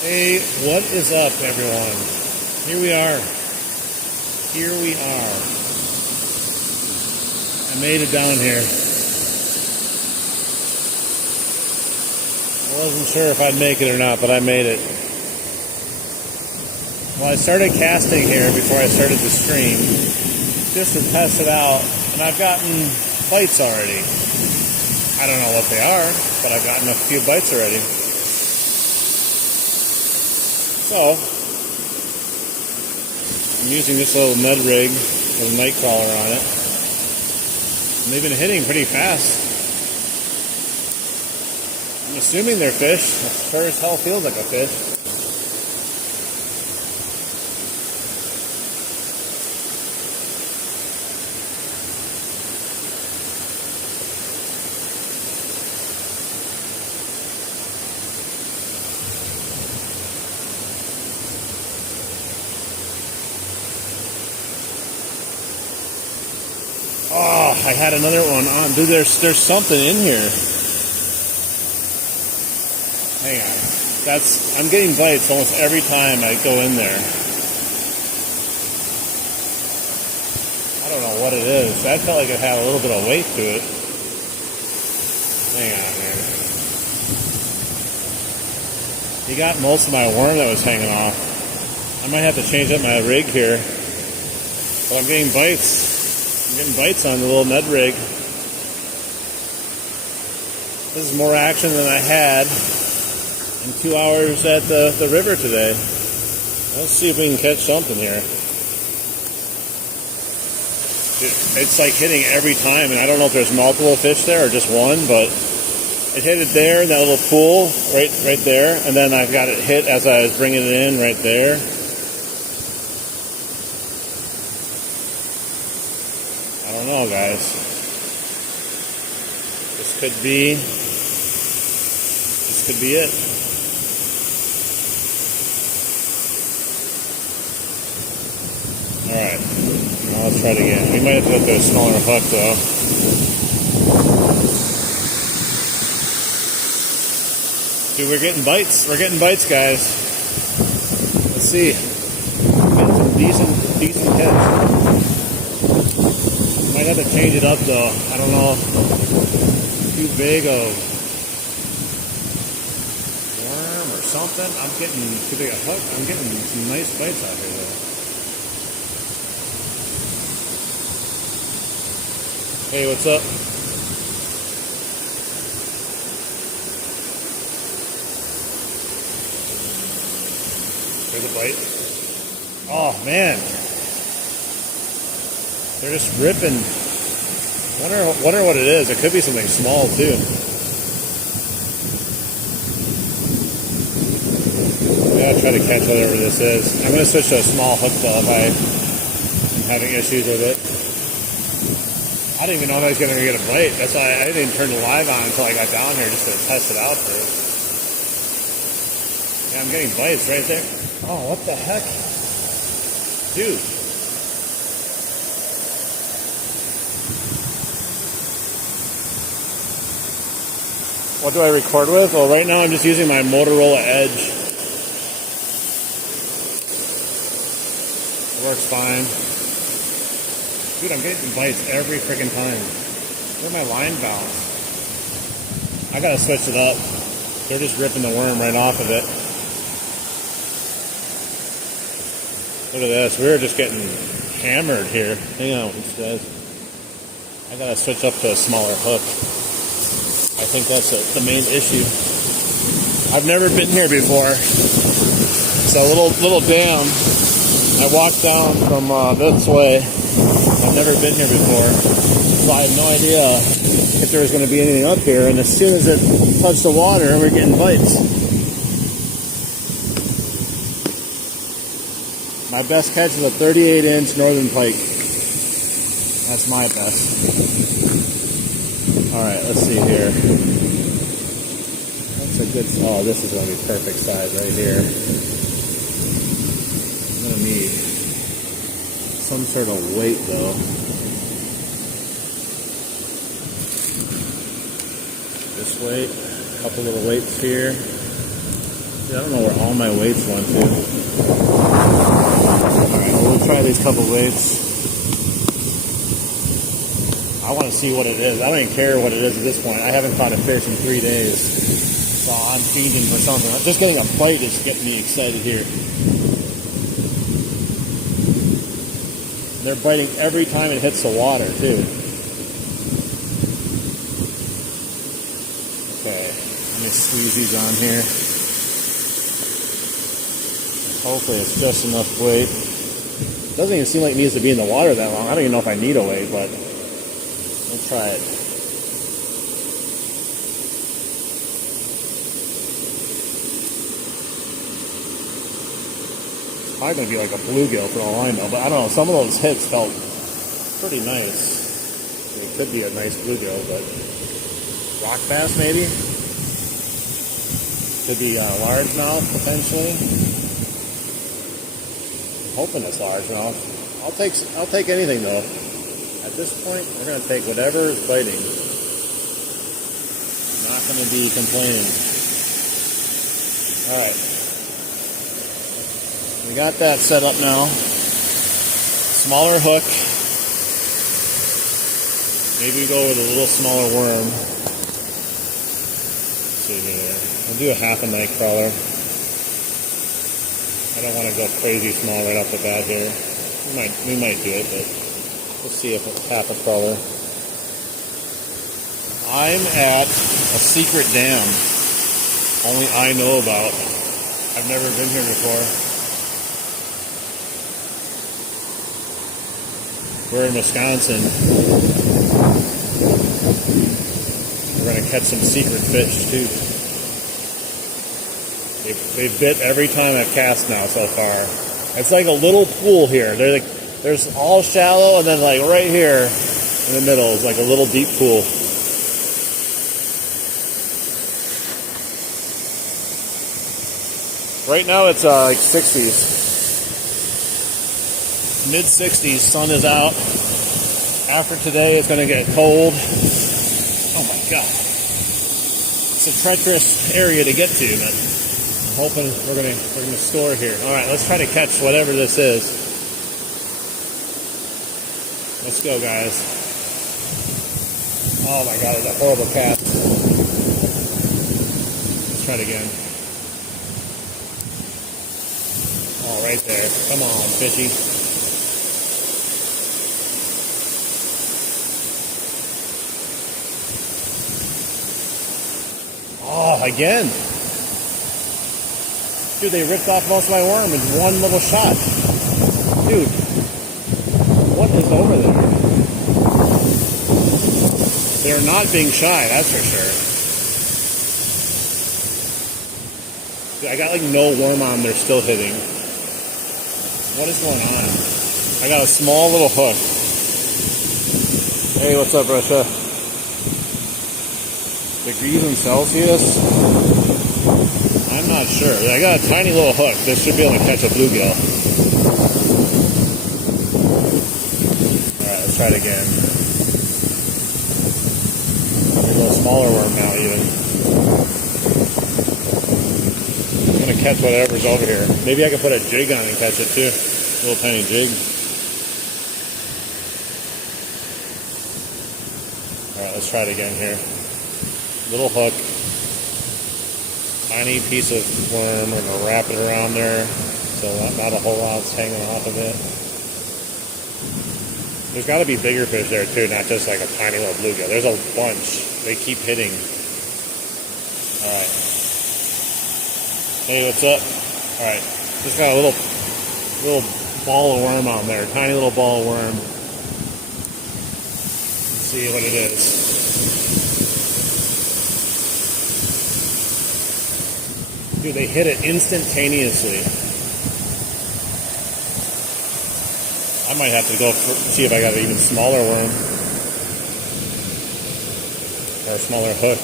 Hey, what is up, everyone? Here we are. Here we are. I made it down here. I wasn't sure if I'd make it or not, but I made it. Well, I started casting here before I started the stream, just to test it out, and I've gotten bites already. I don't know what they are, but I've gotten a few bites already. So, I'm using this little Med rig with a night crawler on it. And they've been hitting pretty fast. I'm assuming they're fish. It sure as hell feels like a fish. Oh, I had another one on. Dude, there's something in here. Hang on. I'm getting bites almost every time I go in there. I don't know what it is. That felt like it had a little bit of weight to it. Hang on, man. He got most of my worm that was hanging off. I might have to change up my rig here. But I'm getting bites. I'm getting bites on the little Med rig. This is more action than I had in 2 hours at the river today. Let's see if we can catch something here. It's like hitting every time, and I don't know if there's multiple fish there or just one, but it hit it there in that little pool right there, and then I've got it hit as I was bringing it in right there. I don't know, guys. This could be it. Alright. Now let's try it again. We might have to go to a smaller hook, though. Dude, we're getting bites. We're getting bites, guys. Let's see. Getting some decent catch. Might have to change it up, though. I don't know. Too big of worm or something. I'm getting too big a hook. I'm getting some nice bites out here, though. Hey, what's up? There's a bite. Oh, man. They're just ripping. Wonder what it is. It could be something small, too. Yeah, I'll try to catch whatever this is. I'm going to switch to a small hook, though, if I'm having issues with it. I didn't even know if I was going to get a bite. That's why I didn't turn the live on until I got down here just to test it out first. Yeah, I'm getting bites right there. Oh, what the heck? Dude. What do I record with? Well, right now I'm just using my Motorola Edge. It works fine. Dude, I'm getting bites every freaking time. Where'd my line bounce? I gotta switch it up. They're just ripping the worm right off of it. Look at this. We're just getting hammered here. Hang on, it says. I gotta switch up to a smaller hook. I think that's the main issue. I've never been here before. It's a little dam. I walked down from this way. I've never been here before, so I had no idea if there was going to be anything up here. And as soon as it touched the water, we're getting bites. My best catch is a 38-inch northern pike. That's my best. Alright, let's see here. That's a good... Oh, this is going to be perfect size right here. I'm going to need some sort of weight, though. This weight. A couple little weights here. See, I don't know where all my weights went to. Alright, well, we'll try these couple weights. I want to see what it is. I don't even care what it is at this point. I haven't caught a fish in 3 days. So I'm fiending for something. Just getting a bite is getting me excited here. They're biting every time it hits the water, too. Okay, let me squeeze these on here. Hopefully it's just enough weight. Doesn't even seem like it needs to be in the water that long. I don't even know if I need a weight, but we'll try it. It's probably going to be like a bluegill for all I know, but I don't know. Some of those hits felt pretty nice. It could be a nice bluegill, but rock bass maybe? Could be largemouth potentially. I'm hoping it's largemouth. I'll take anything though. At this point, we're going to take whatever is biting. I'm not going to be complaining. Alright. We got that set up now. Smaller hook. Maybe we go with a little smaller worm. Let's see here. We'll do a half a night crawler. I don't want to go crazy small right off the bat here. We might do it, but we'll see if it's half a crawler. I'm at a secret dam. Only I know about. I've never been here before. We're in Wisconsin. We're going to catch some secret fish too. They've bit every time I've cast now so far. It's like a little pool here. There's all shallow, and then like right here in the middle is like a little deep pool. Right now it's like 60s. Mid 60s, sun is out. After today it's going to get cold. Oh my god. It's a treacherous area to get to, but I'm hoping we're gonna store here. Alright, let's try to catch whatever this is. Let's go, guys. Oh my god, it's a horrible cast. Let's try it again. Oh, right there. Come on, fishy. Oh, again. Dude, they ripped off most of my worm in one little shot. Dude, what is over there? They're not being shy, that's for sure. Dude, I got like no worm on, they're still hitting. What is going on? I got a small little hook. Hey, what's up, Russia? Degrees in Celsius? I'm not sure. I got a tiny little hook. This should be able to catch a bluegill. Alright, let's try it again. A little smaller worm now even. I'm going to catch whatever's over here. Maybe I can put a jig on and catch it too. A little tiny jig. Alright, let's try it again here. Little hook. Tiny piece of worm. We're going to wrap it around there so not a whole lot's hanging off of it. There's got to be bigger fish there too, not just like a tiny little bluegill. There's a bunch. They keep hitting. Alright. Hey, what's up? Alright. Just got a little ball of worm on there. Tiny little ball of worm. Let's see what it is. Dude, they hit it instantaneously. I might have to go see if I got an even smaller worm. Or a smaller hook.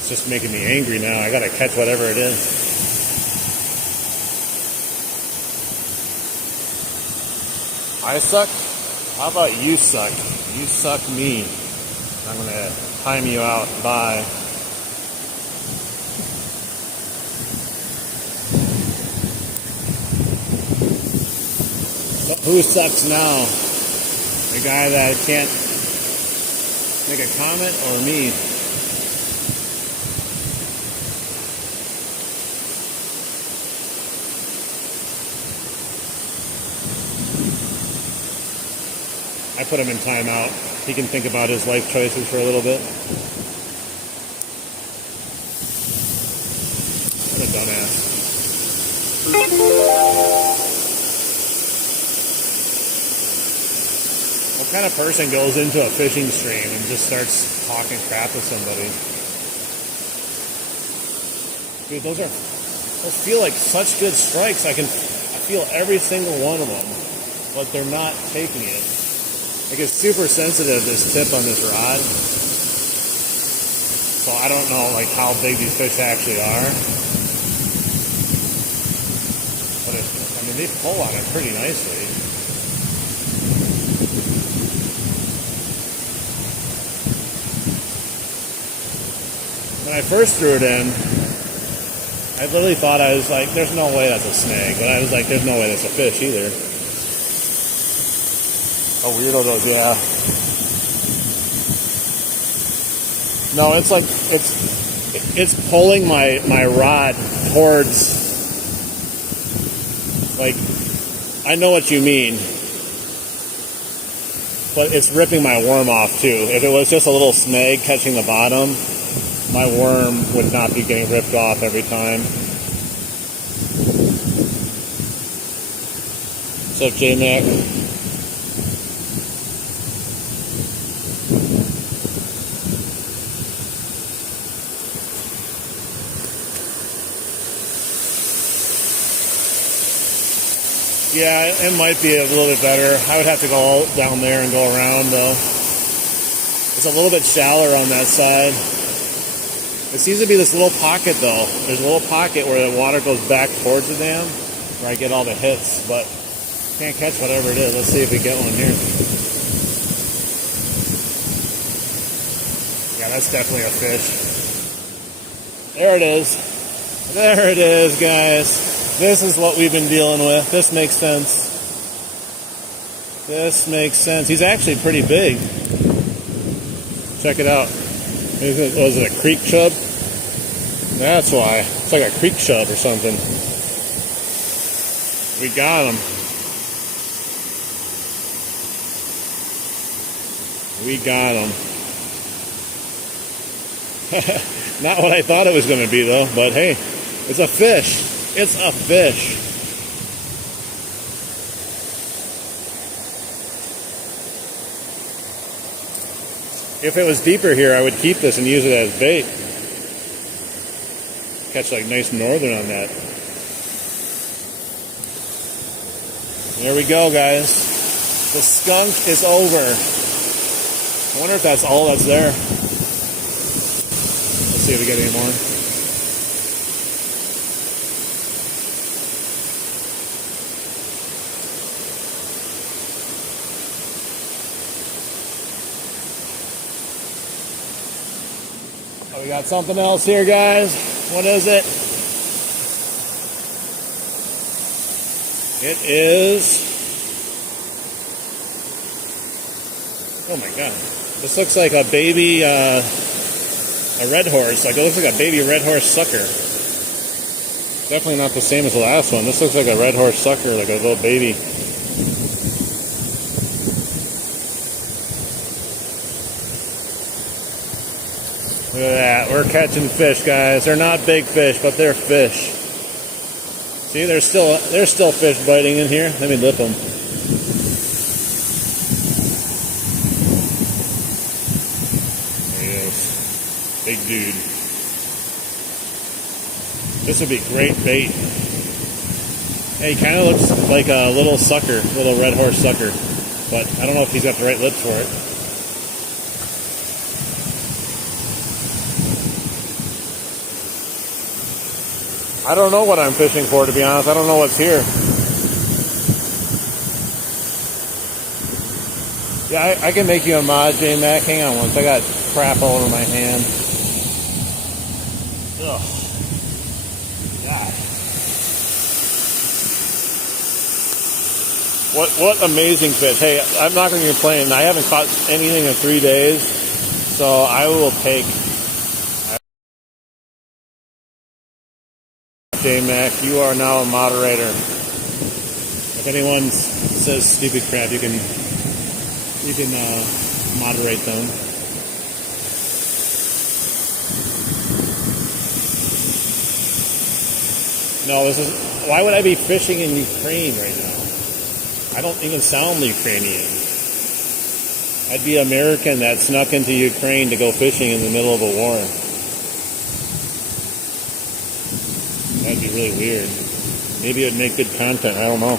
It's just making me angry now. I gotta catch whatever it is. I suck? How about you suck? You suck me. I'm gonna time you out. Bye. But who sucks now? The guy that can't make a comment or me? I put him in timeout. He can think about his life choices for a little bit. What a dumbass. What kind of person goes into a fishing stream and just starts talking crap with somebody? Dude, those feel like such good strikes. I feel every single one of them, but they're not taking it. Like, it's super sensitive, this tip on this rod. So I don't know like how big these fish actually are. But I mean, they pull on it pretty nicely. When I first threw it in, I literally thought, I was like, there's no way that's a snake. But I was like, there's no way that's a fish either. Oh, weirdo those, yeah. No, it's like, it's pulling my rod towards, like, I know what you mean. But it's ripping my worm off too. If it was just a little snag catching the bottom, my worm would not be getting ripped off every time. What's up, J-Mac? Yeah, it might be a little bit better. I would have to go down there and go around though. It's a little bit shallower on that side. It seems to be this little pocket though. There's a little pocket where the water goes back towards the dam, where I get all the hits, but can't catch whatever it is. Let's see if we get one here. Yeah, that's definitely a fish. There it is. There it is, guys. This is what we've been dealing with. This makes sense. This makes sense. He's actually pretty big. Check it out. Was it a creek chub? That's why. It's like a creek chub or something. We got him. We got him. Not what I thought it was going to be though, but hey, it's a fish. It's a fish. If it was deeper here, I would keep this and use it as bait. Catch like nice northern on that. There we go, guys. The skunk is over. I wonder if that's all that's there. Let's see if we get any more. Oh, we got something else here, guys. What is it? It is... Oh my god. This looks like a baby, a red horse. Like, it looks like a baby red horse sucker. Definitely not the same as the last one. This looks like a red horse sucker, like a little baby. Look at that. We're catching fish, guys. They're not big fish, but they're fish. See, there's still fish biting in here. Let me lip them. There he is. Big dude. This would be great bait. Hey, he kind of looks like a little sucker, little red horse sucker. But I don't know if he's got the right lips for it. I don't know what I'm fishing for, to be honest. I don't know what's here. Yeah, I can make you a mod, J-Mac. Hang on once. I got crap all over my hand. Ugh. God. What amazing fish. Hey, I'm not going to complain. I haven't caught anything in 3 days, so I will take. J Mac, you are now a moderator. If anyone says stupid crap, you can moderate them. No, this is. Why would I be fishing in Ukraine right now? I don't even sound Ukrainian. I'd be American that snuck into Ukraine to go fishing in the middle of a war. That'd be really weird. Maybe it would make good content. I don't know.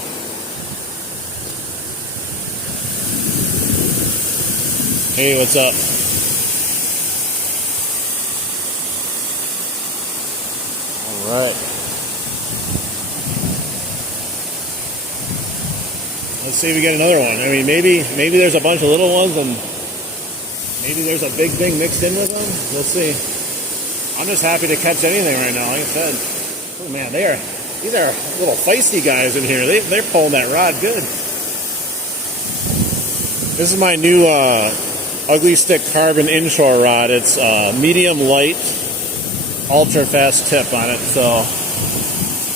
Hey, what's up? All right. Let's see if we get another one. I mean, maybe there's a bunch of little ones and maybe there's a big thing mixed in with them. We'll see. I'm just happy to catch anything right now. Like I said, oh man, these are little feisty guys in here. They're pulling that rod good. This is my new Ugly Stick Carbon inshore rod. It's medium light, ultra fast tip on it, so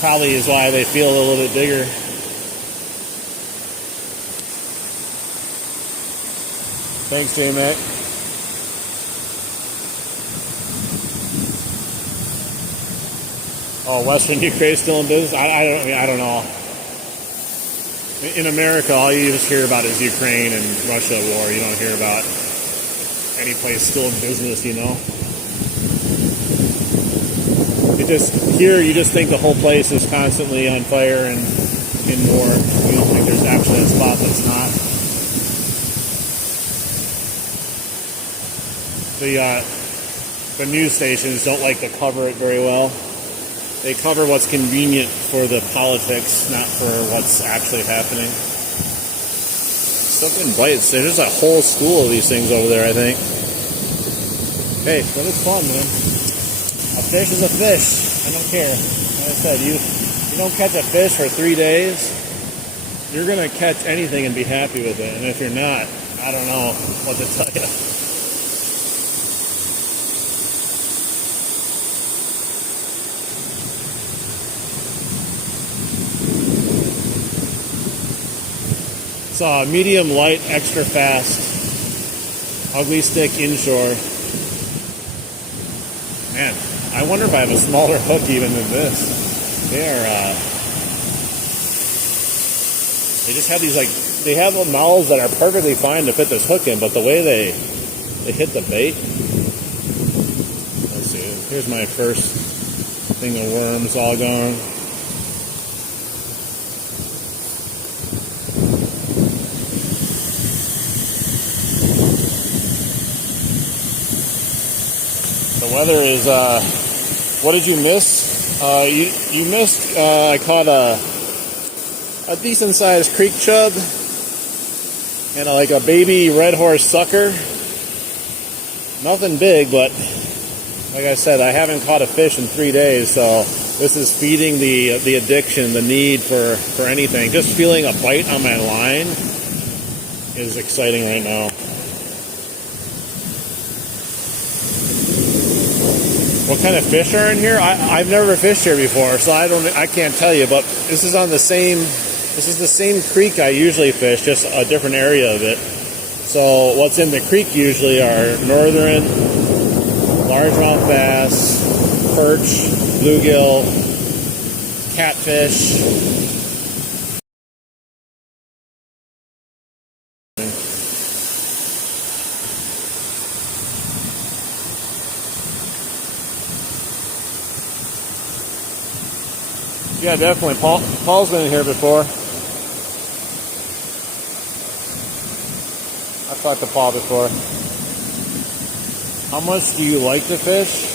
probably is why they feel a little bit bigger. Thanks, J-Mac. Oh, Western Ukraine still in business? I don't know. In America, all you just hear about is Ukraine and Russia war. You don't hear about any place still in business, you know? You just think the whole place is constantly on fire and in war. You don't think there's actually a spot that's not. The news stations don't like to cover it very well. They cover what's convenient for the politics, not for what's actually happening. Still getting bites. There's a whole school of these things over there, I think. Hey, but it's fun, man. A fish is a fish. I don't care. Like I said, you don't catch a fish for 3 days, you're going to catch anything and be happy with it. And if you're not, I don't know what to tell you. It's medium light, extra fast, Ugly Stick inshore. Man, I wonder if I have a smaller hook even than this. They just have these they have mouths that are perfectly fine to fit this hook in, but the way they hit the bait. Let's see, here's my first thing of worms all gone. The weather is, what did you miss? You missed, I caught a decent sized creek chub and a baby red horse sucker. Nothing big, but like I said, I haven't caught a fish in 3 days, so this is feeding the addiction, the need for anything. Just feeling a bite on my line is exciting right now. What kind of fish are in here? I've never fished here before, so I can't tell you. But this is the same creek I usually fish, just a different area of it. So what's in the creek usually are northern, largemouth bass, perch, bluegill, catfish. Yeah, definitely. Paul's been in here before. I've talked to Paul before. How much do you like to fish?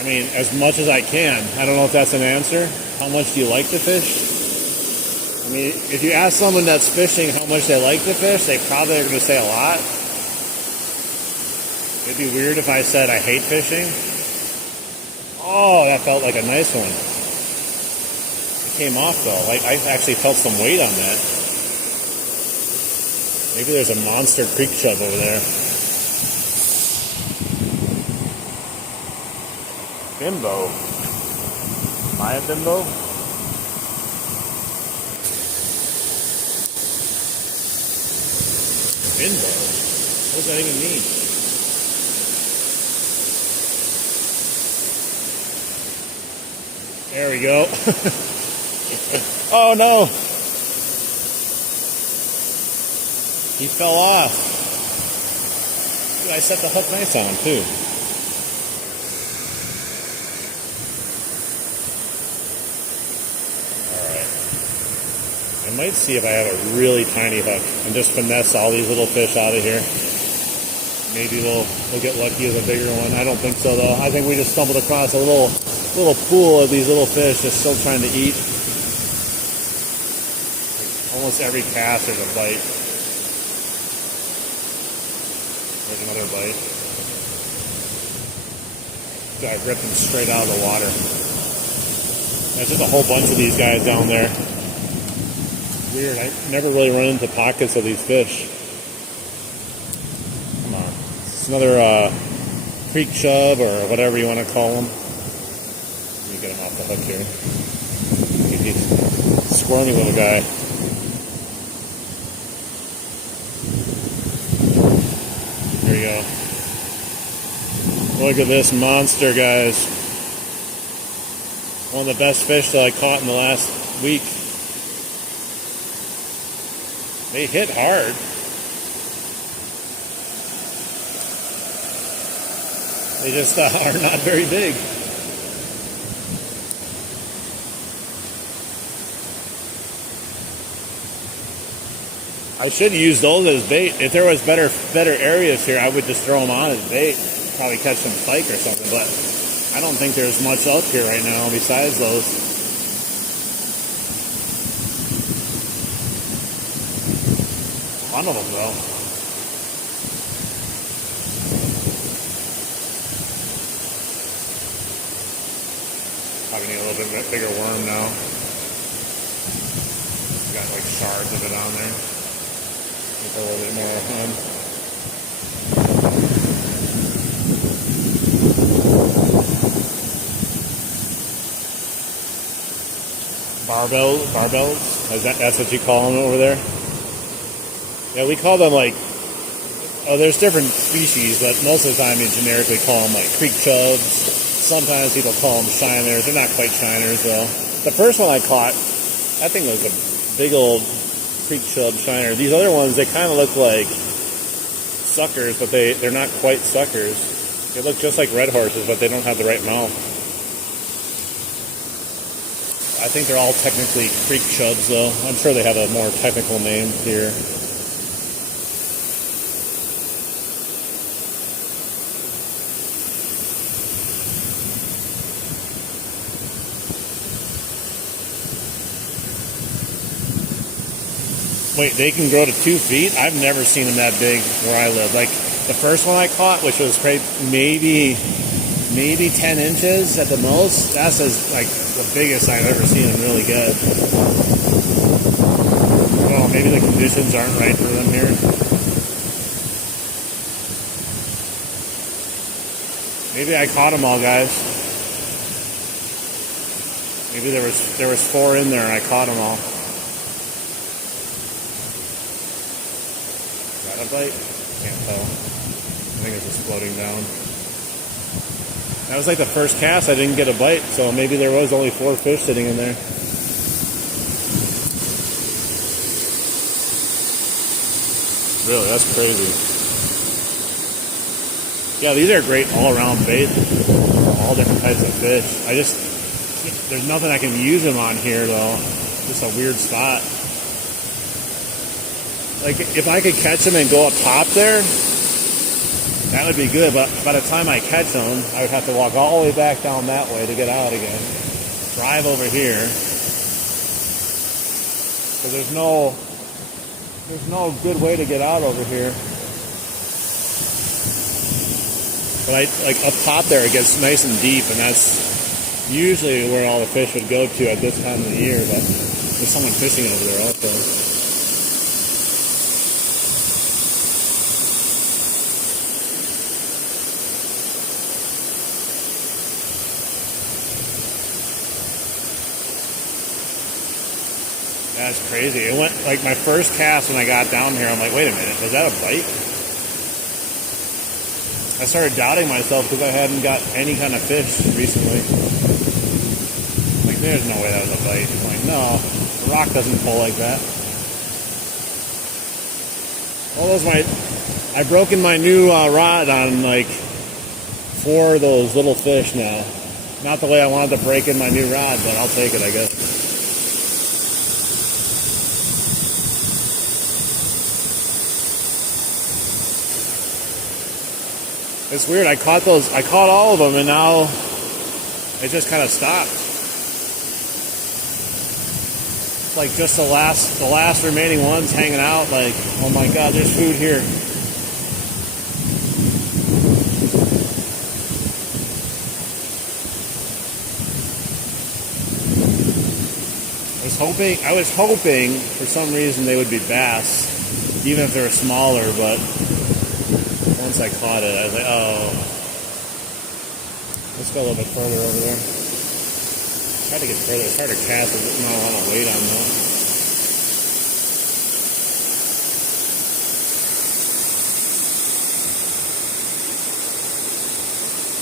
I mean, as much as I can. I don't know if that's an answer. How much do you like to fish? I mean, if you ask someone that's fishing how much they like to fish, they probably are going to say a lot. It'd be weird if I said I hate fishing. Oh, that felt like a nice one. came off though. Like I actually felt some weight on that. Maybe there's a monster creek chub over there. Bimbo. Am I a bimbo? Bimbo? What does that even mean? There we go. Oh no! He fell off. Dude, I set the hook nice on him too. I might see if I have a really tiny hook and just finesse all these little fish out of here. Maybe we'll get lucky with a bigger one. I don't think so though. I think we just stumbled across a little pool of these little fish just still trying to eat. Like almost every cast there's a bite. There's another bite. I ripped them straight out of the water. There's just a whole bunch of these guys down there. Weird. I never really run into pockets of these fish. Come on. It's another creek chub or whatever you want to call them. Let me get him off the hook here. He's a squirmy little guy. There you go. Look at this monster, guys. One of the best fish that I caught in the last week. They hit hard. They just are not very big. I should use those as bait. If there was better areas here, I would just throw them on as bait. Probably catch some pike or something, but I don't think there's much out here right now besides those. One of them though. Probably need a little bit bigger worm now. Got like shards of it on there. Make a little bit more fun. Barbells? That's what you call them over there? Yeah, we call them like, there's different species, but most of the time you generically call them like creek chubs. Sometimes people call them shiners. They're not quite shiners though. The first one I caught, I think it was a big old creek chub shiner. These other ones, they kind of look like suckers, but they're not quite suckers. They look just like red horses, but they don't have the right mouth. I think they're all technically creek chubs though. I'm sure they have a more technical name here. Wait, they can grow to 2 feet? I've never seen them that big where I live. Like the first one I caught, which was maybe 10 inches at the most. That's like the biggest I've ever seen them really get. Well, maybe the conditions aren't right for them here. Maybe I caught them all, guys. Maybe there was 4 in there and I caught them all. Got a bite? Can't tell. I think it's just floating down. That was like the first cast I didn't get a bite, so maybe there was only 4 fish sitting in there. Really, that's crazy. Yeah, these are great all-around bait. All different types of fish. There's nothing I can use them on here though. Just a weird spot. Like if I could catch them and go up top there, that would be good, but by the time I catch them, I would have to walk all the way back down that way to get out again. Drive over here. So there's no good way to get out over here. But like up top there, it gets nice and deep, and usually where all the fish would go to at this time of the year, but there's someone fishing over there also. That's crazy. It went like my first cast when I got down here. I'm like, wait a minute, was that a bite? I started doubting myself because I hadn't got any kind of fish recently. Like, there's no way that was a bite. I'm like, no, the rock doesn't pull like that. Well, I've broken my new rod on like 4 of those little fish now. Not the way I wanted to break in my new rod, but I'll take it, I guess. It's weird. I caught all of them, and now it just kind of stopped. It's like just the last remaining ones hanging out. Like, oh my God, there's food here. I was hoping for some reason they would be bass, even if they were smaller, but once I caught it, I was like, oh, let's go a little bit further over there. Try to get further. It's hard to cast with not a lot of weight on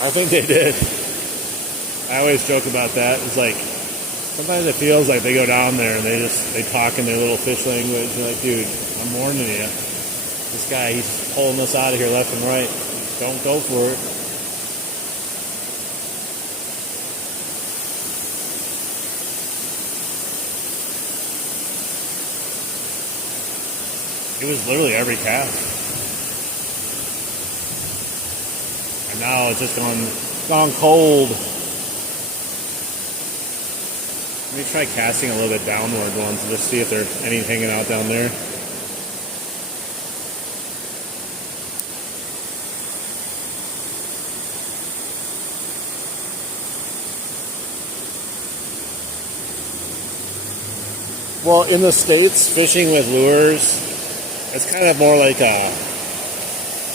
that. I think they did. I always joke about that. It's like, sometimes it feels like they go down there and they talk in their little fish language. You're like, dude, I'm warning you. This guy, he's pulling us out of here left and right. Don't go for it. It was literally every cast. And now it's just gone cold. Let me try casting a little bit downward ones and just see if there's any hanging out down there. Well, in the States, fishing with lures, it's kind of more like a,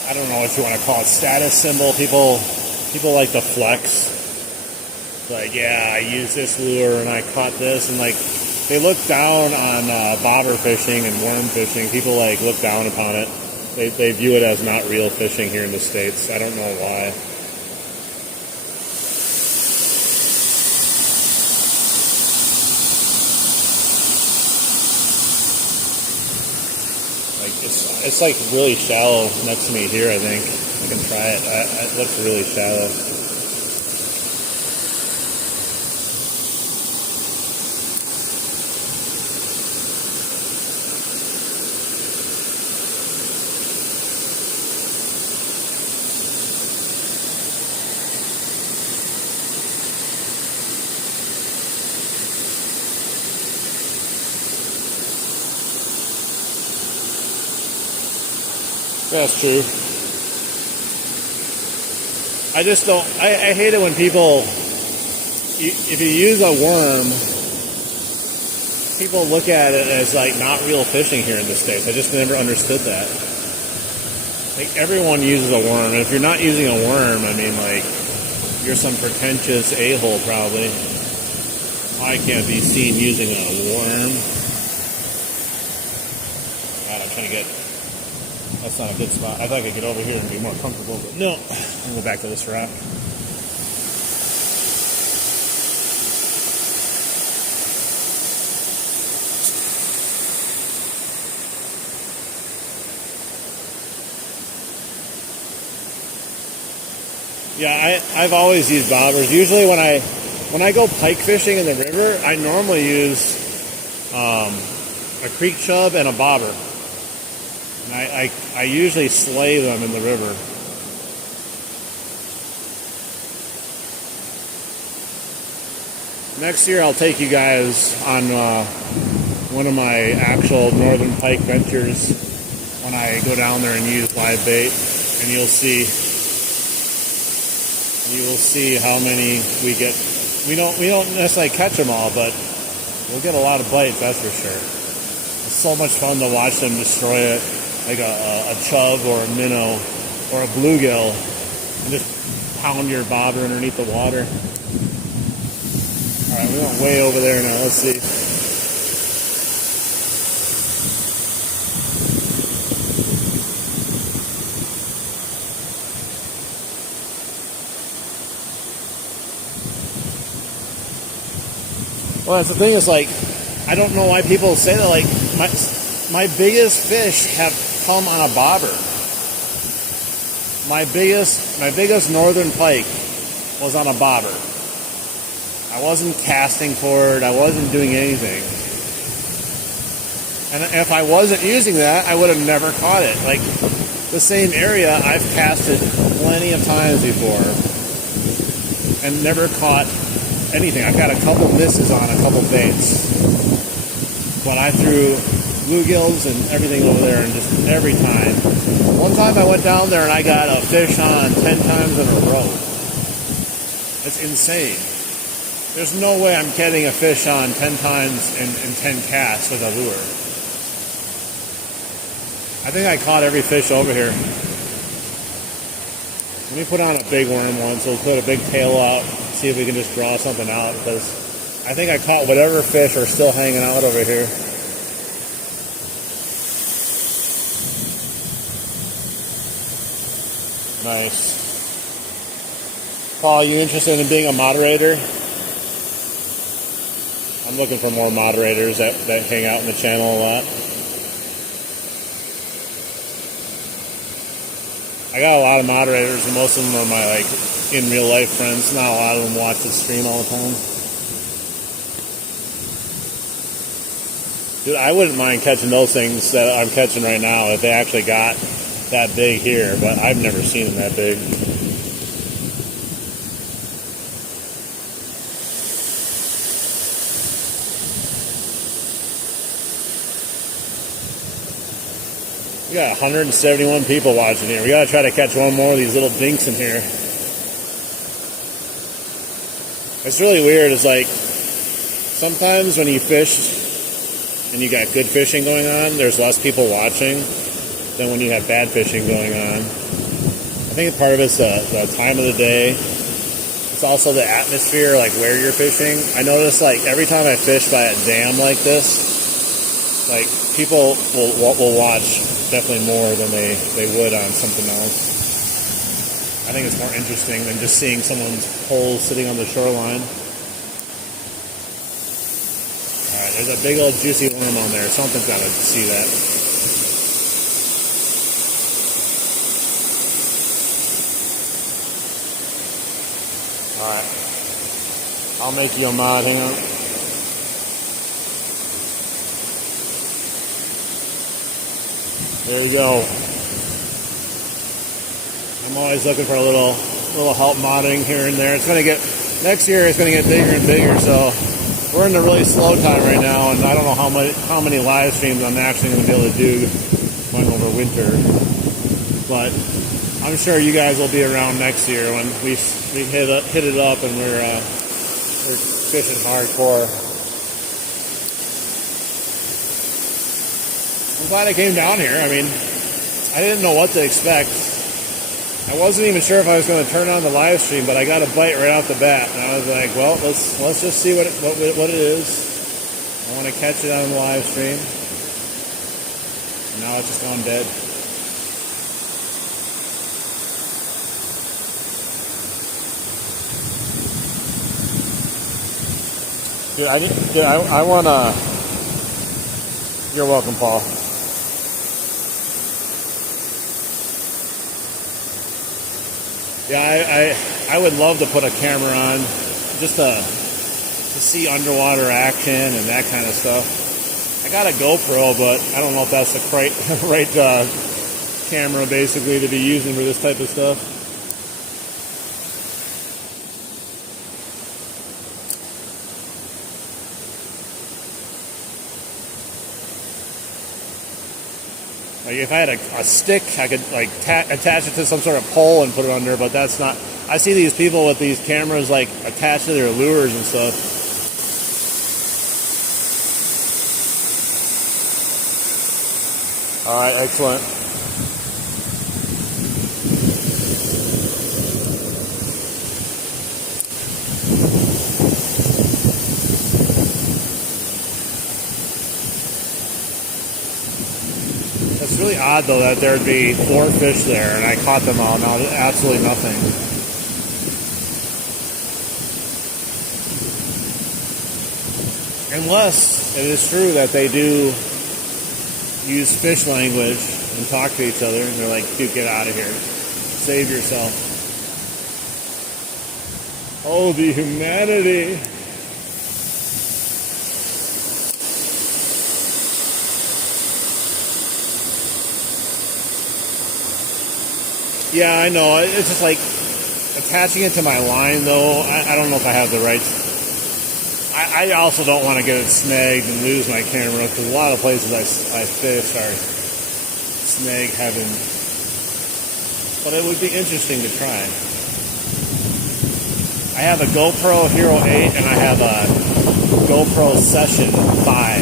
I don't know what you want to call it, status symbol. People like to flex. Like, yeah, I used this lure and I caught this, and like they look down on bobber fishing and worm fishing. People like look down upon it. They view it as not real fishing here in the States. I don't know why. Like it's like really shallow next to me here. I think I can try it. It looks really shallow. That's true. I just don't. I hate it when people. If you use a worm, people look at it as like not real fishing here in the States. I just never understood that. Like everyone uses a worm, and if you're not using a worm, I mean, like you're some pretentious a-hole probably. I can't be seen using a worm. God, I'm trying to get. That's not a good spot. I thought I could get over here and be more comfortable, but no. I'll go back to this rock. Yeah, I've always used bobbers. Usually when I go pike fishing in the river, I normally use a creek chub and a bobber. And I usually slay them in the river. Next year I'll take you guys on one of my actual northern pike ventures when I go down there and use live bait, and you will see how many we get we don't necessarily catch them all, but we'll get a lot of bites, that's for sure. It's so much fun to watch them destroy it, like a chub or a minnow or a bluegill, and just pound your bobber underneath the water. All right, we went way over there now. Let's see. Well, that's the thing is, like, I don't know why people say that. Like, my biggest fish have come on a bobber. My biggest northern pike was on a bobber. I wasn't casting for it. I wasn't doing anything. And if I wasn't using that, I would have never caught it. Like, the same area I've casted plenty of times before and never caught anything. I've got a couple misses on a couple baits, but I threw bluegills and everything over there, and just every time. One time I went down there and I got a fish on 10 times in a row. It's insane. There's no way I'm getting a fish on 10 times in 10 casts with a lure. I think I caught every fish over here. Let me put on a big worm once. We'll put a big tail out, see if we can just draw something out, because I think I caught whatever fish are still hanging out over here. Nice. Paul, you interested in being a moderator? I'm looking for more moderators that hang out in the channel a lot. I got a lot of moderators, and most of them are my, like, in real life friends. Not a lot of them watch the stream all the time. Dude, I wouldn't mind catching those things that I'm catching right now if they actually got that big here, but I've never seen them that big. We got 171 people watching here. We gotta try to catch one more of these little dinks in here. It's really weird. It's like, sometimes when you fish and you got good fishing going on, there's less people watching than when you have bad fishing going on. I think part of it's the time of the day. It's also the atmosphere, like where you're fishing. I notice, like, every time I fish by a dam like this, like, people will watch definitely more than they would on something else. I think it's more interesting than just seeing someone's pole sitting on the shoreline. Alright, there's a big old juicy worm on there. Something's got to see that. Alright. I'll make you a mod. Hang on. There you go. I'm always looking for a little help modding here and there. It's gonna get, next year it's gonna get bigger and bigger, so we're in a really slow time right now, and I don't know how many live streams I'm actually gonna be able to do going over winter. But I'm sure you guys will be around next year when we hit it up and we're fishing hardcore. I'm glad I came down here. I mean, I didn't know what to expect. I wasn't even sure if I was going to turn on the live stream, but I got a bite right off the bat, and I was like, well, let's just see what it is. I want to catch it on the live stream. And now it's just gone dead. Dude, I want to... You're welcome, Paul. Yeah, I would love to put a camera on just to see underwater action and that kind of stuff. I got a GoPro, but I don't know if that's the right camera basically to be using for this type of stuff. Like if I had a stick, I could like attach it to some sort of pole and put it under, but that's not I see these people with these cameras like attached to their lures and stuff. All right, excellent. It's really odd though that there'd be 4 fish there and I caught them all. Now absolutely nothing. Unless it is true that they do use fish language and talk to each other and they're like, dude, get out of here. Save yourself. Oh, the humanity. Yeah, I know. It's just like attaching it to my line, though. I don't know if I have the right. I also don't want to get it snagged and lose my camera because a lot of places I fish are snag heaven. But it would be interesting to try. I have a GoPro Hero 8 and I have a GoPro Session 5.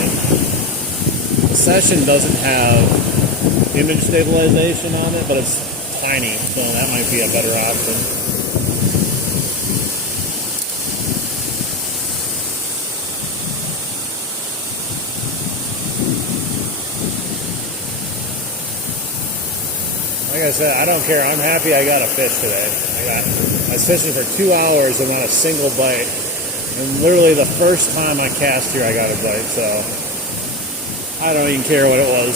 Session doesn't have image stabilization on it, but it's tiny, so that might be a better option. Like I said, I don't care. I'm happy I got a fish today. I was fishing for 2 hours and not a single bite. And literally the first time I cast here, I got a bite, so I don't even care what it was.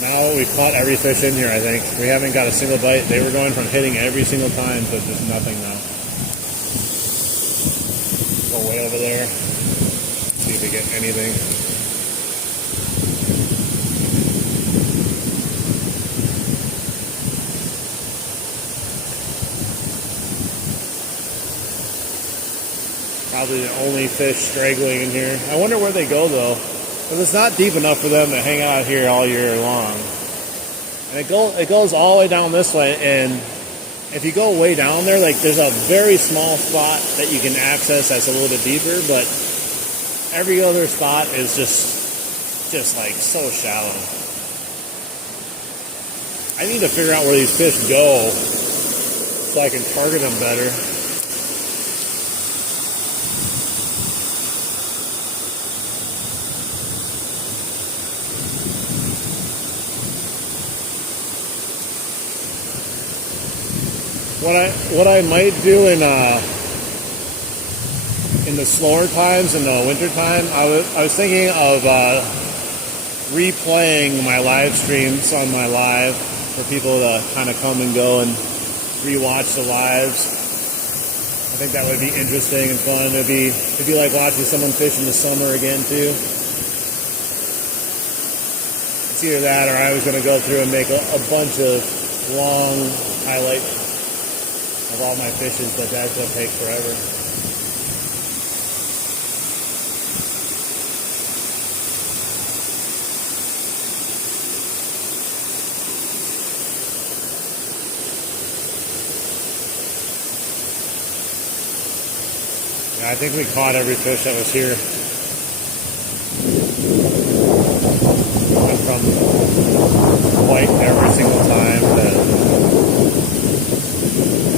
Now we've caught every fish in here, I think. We haven't got a single bite. They were going from hitting every single time to just nothing now. Go way over there. See if we get anything. Probably the only fish straggling in here. I wonder where they go, though. Because it's not deep enough for them to hang out here all year long. And it goes all the way down this way, and if you go way down there, like there's a very small spot that you can access that's a little bit deeper, but every other spot is just like so shallow. I need to figure out where these fish go so I can target them better. What I might do in the slower times, in the winter time, I was thinking of replaying my live streams on my live for people to kind of come and go and rewatch the lives. I think that would be interesting and fun. It'd be like watching someone fish in the summer again too. It's either that or I was going to go through and make a bunch of long highlights of all my fishes, but that's going to take forever. Yeah, I think we caught every fish that was here. Went from white every single time to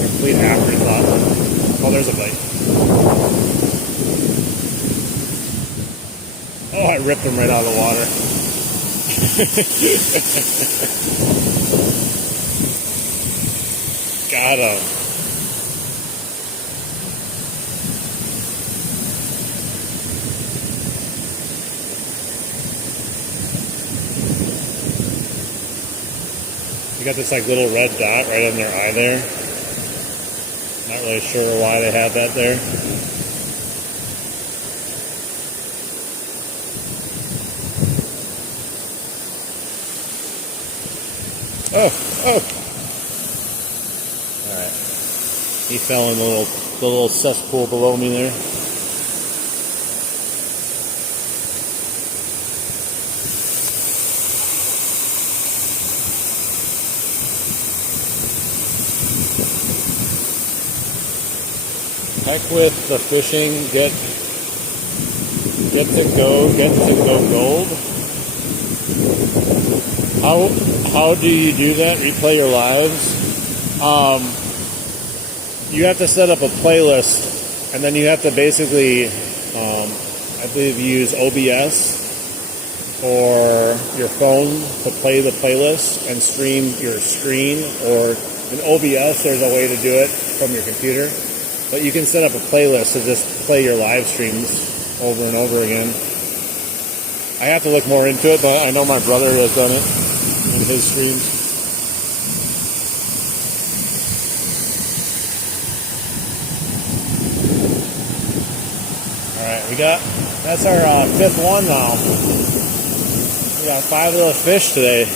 complete afterthought. Oh, there's a bite. Oh, I ripped him right out of the water. Got him. You got this like little red dot right in their eye there. Not really sure why they have that there. Oh. Alright. He fell in the little cesspool below me there. Heck with the fishing. Get to go gold. How do you do that? Replay your lives. You have to set up a playlist, and then you have to basically, I believe, use OBS or your phone to play the playlist and stream your screen. Or in OBS, there's a way to do it from your computer. But you can set up a playlist to just play your live streams over and over again. I have to look more into it, but I know my brother has done it in his streams. Alright, that's our fifth one now. We got 5 of those fish today.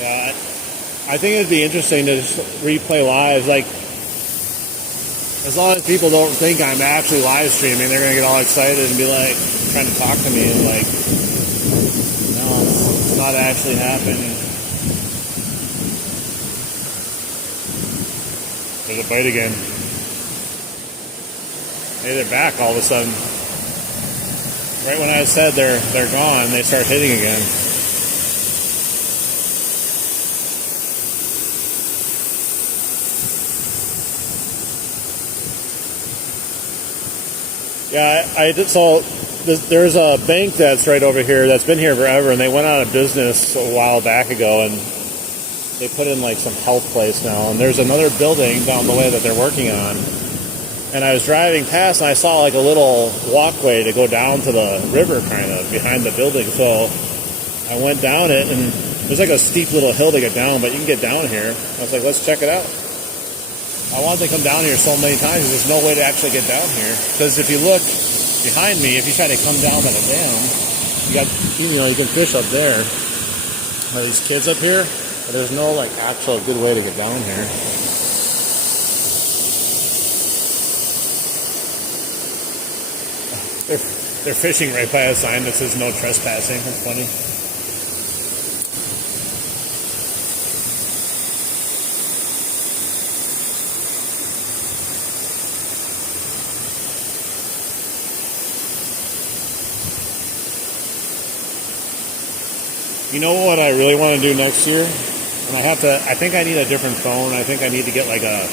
Yeah, I think it'd be interesting to just replay lives. Like, as long as people don't think I'm actually live streaming, they're gonna get all excited and be like, trying to talk to me, and like, no, it's not actually happening. There's a bite again. Hey, they're back all of a sudden. Right when I said they're gone, they start hitting again. Yeah, so there's a bank that's right over here that's been here forever, and they went out of business a while back ago, and they put in like some health place now, and there's another building down the way that they're working on. And I was driving past, and I saw like a little walkway to go down to the river kind of behind the building, so I went down it, and there's like a steep little hill to get down, but you can get down here. I was like, let's check it out. I wanted to come down here so many times, there's no way to actually get down here. Because if you look behind me, if you try to come down by the dam, you can fish up there. By these kids up here, but there's no like actual good way to get down here. They're fishing right by a sign that says no trespassing. That's funny. You know what I really want to do next year? And I think I need a different phone. I think I need to get like a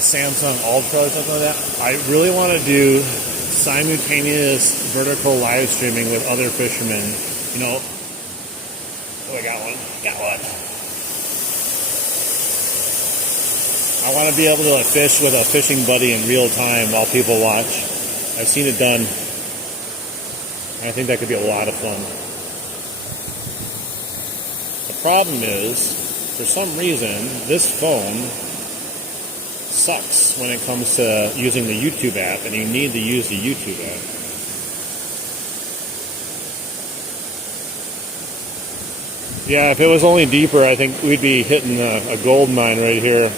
Samsung Ultra or something like that. I really want to do simultaneous vertical live streaming with other fishermen. You know, oh, I got one. I want to be able to fish with a fishing buddy in real time while people watch. I've seen it done. And I think that could be a lot of fun. The problem is, for some reason, this phone sucks when it comes to using the YouTube app, and you need to use the YouTube app. Yeah, if it was only deeper, I think we'd be hitting a gold mine right here.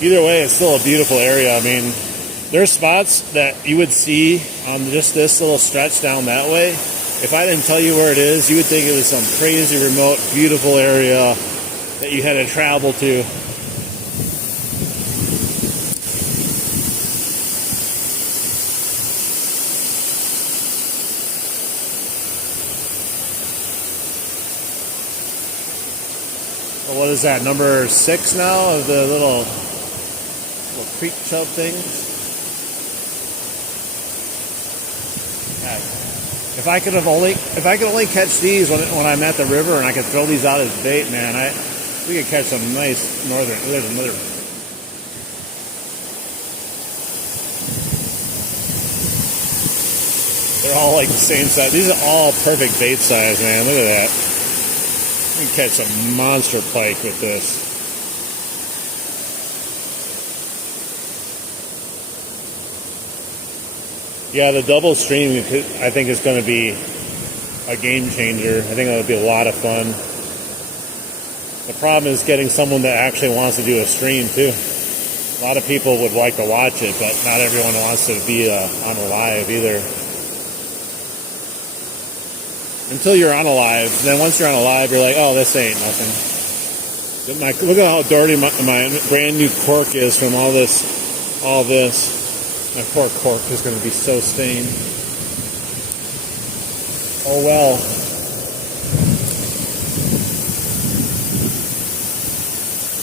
Either way, it's still a beautiful area. I mean, there's spots that you would see on just this little stretch down that way. If I didn't tell you where it is, you would think it was some crazy remote, beautiful area that you had to travel to. Well, what is that, number 6 now of the little creek chub things? If I could only catch these when I'm at the river and I could throw these out as bait, man, we could catch some nice northern. There's another. They're all like the same size. These are all perfect bait size, man. Look at that. We can catch some monster pike with this. Yeah, the double stream, I think, is going to be a game changer. I think it'll be a lot of fun. The problem is getting someone that actually wants to do a stream too. A lot of people would like to watch it, but not everyone wants to be on a live either. Until you're on a live, then once you're on a live, you're like, oh, this ain't nothing. Look at how dirty my brand new cork is from all this. My poor cork is going to be so stained. Oh well.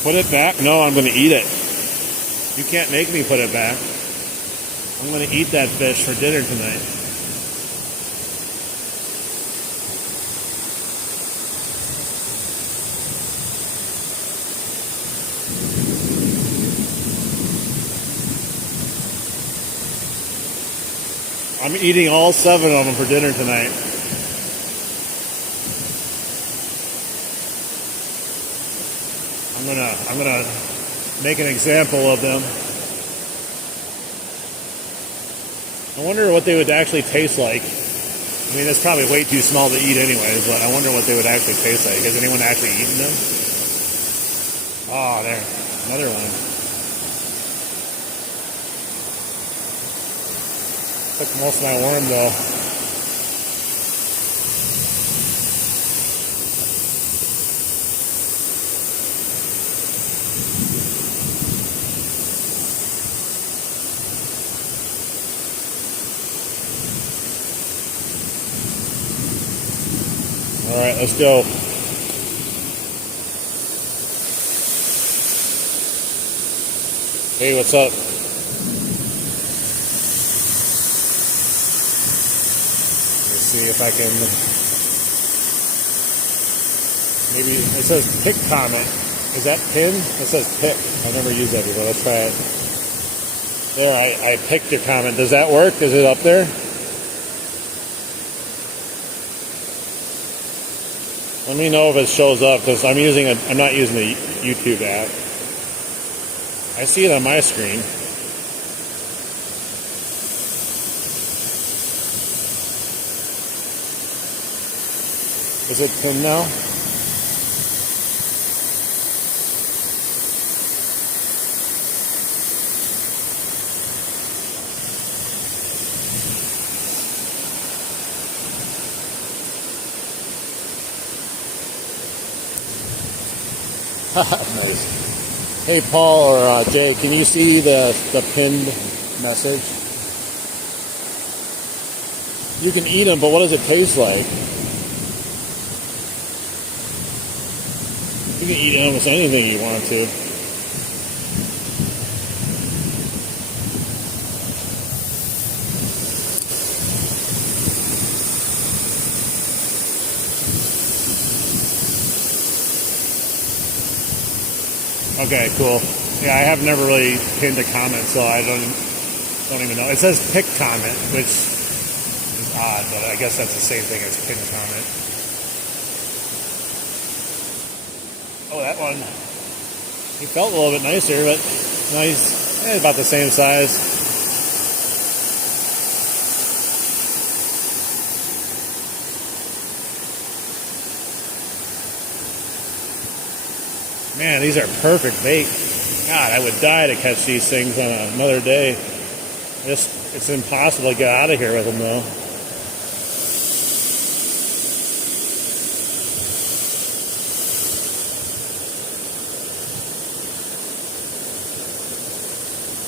Put it back? No, I'm going to eat it. You can't make me put it back. I'm going to eat that fish for dinner tonight. I'm eating all 7 of them for dinner tonight. I'm gonna make an example of them. I wonder what they would actually taste like. I mean, it's probably way too small to eat anyways, but I wonder what they would actually taste like. Has anyone actually eaten them? Oh, there, another one. Took most of my worm though. All right, let's go. Hey, what's up? See if I can, maybe it says pick comment. Is that pin? It says pick. I never use that before. Let's try it. There, I picked your comment. Does that work? Is it up there? Let me know if it shows up, because I'm not using the YouTube app. I see it on my screen. Is it pinned now? Nice. Hey, Paul or Jay, can you see the pinned message? You can eat them, but what does it taste like? You can eat almost anything you want to. Okay, cool. Yeah, I have never really pinned a comment, so I don't even know. It says pick comment, which is odd, but I guess that's the same thing as pinned comment. Oh, that one. He felt a little bit nicer, but no, he's about the same size. Man, these are perfect bait. God, I would die to catch these things on another day. It's impossible to get out of here with them, though.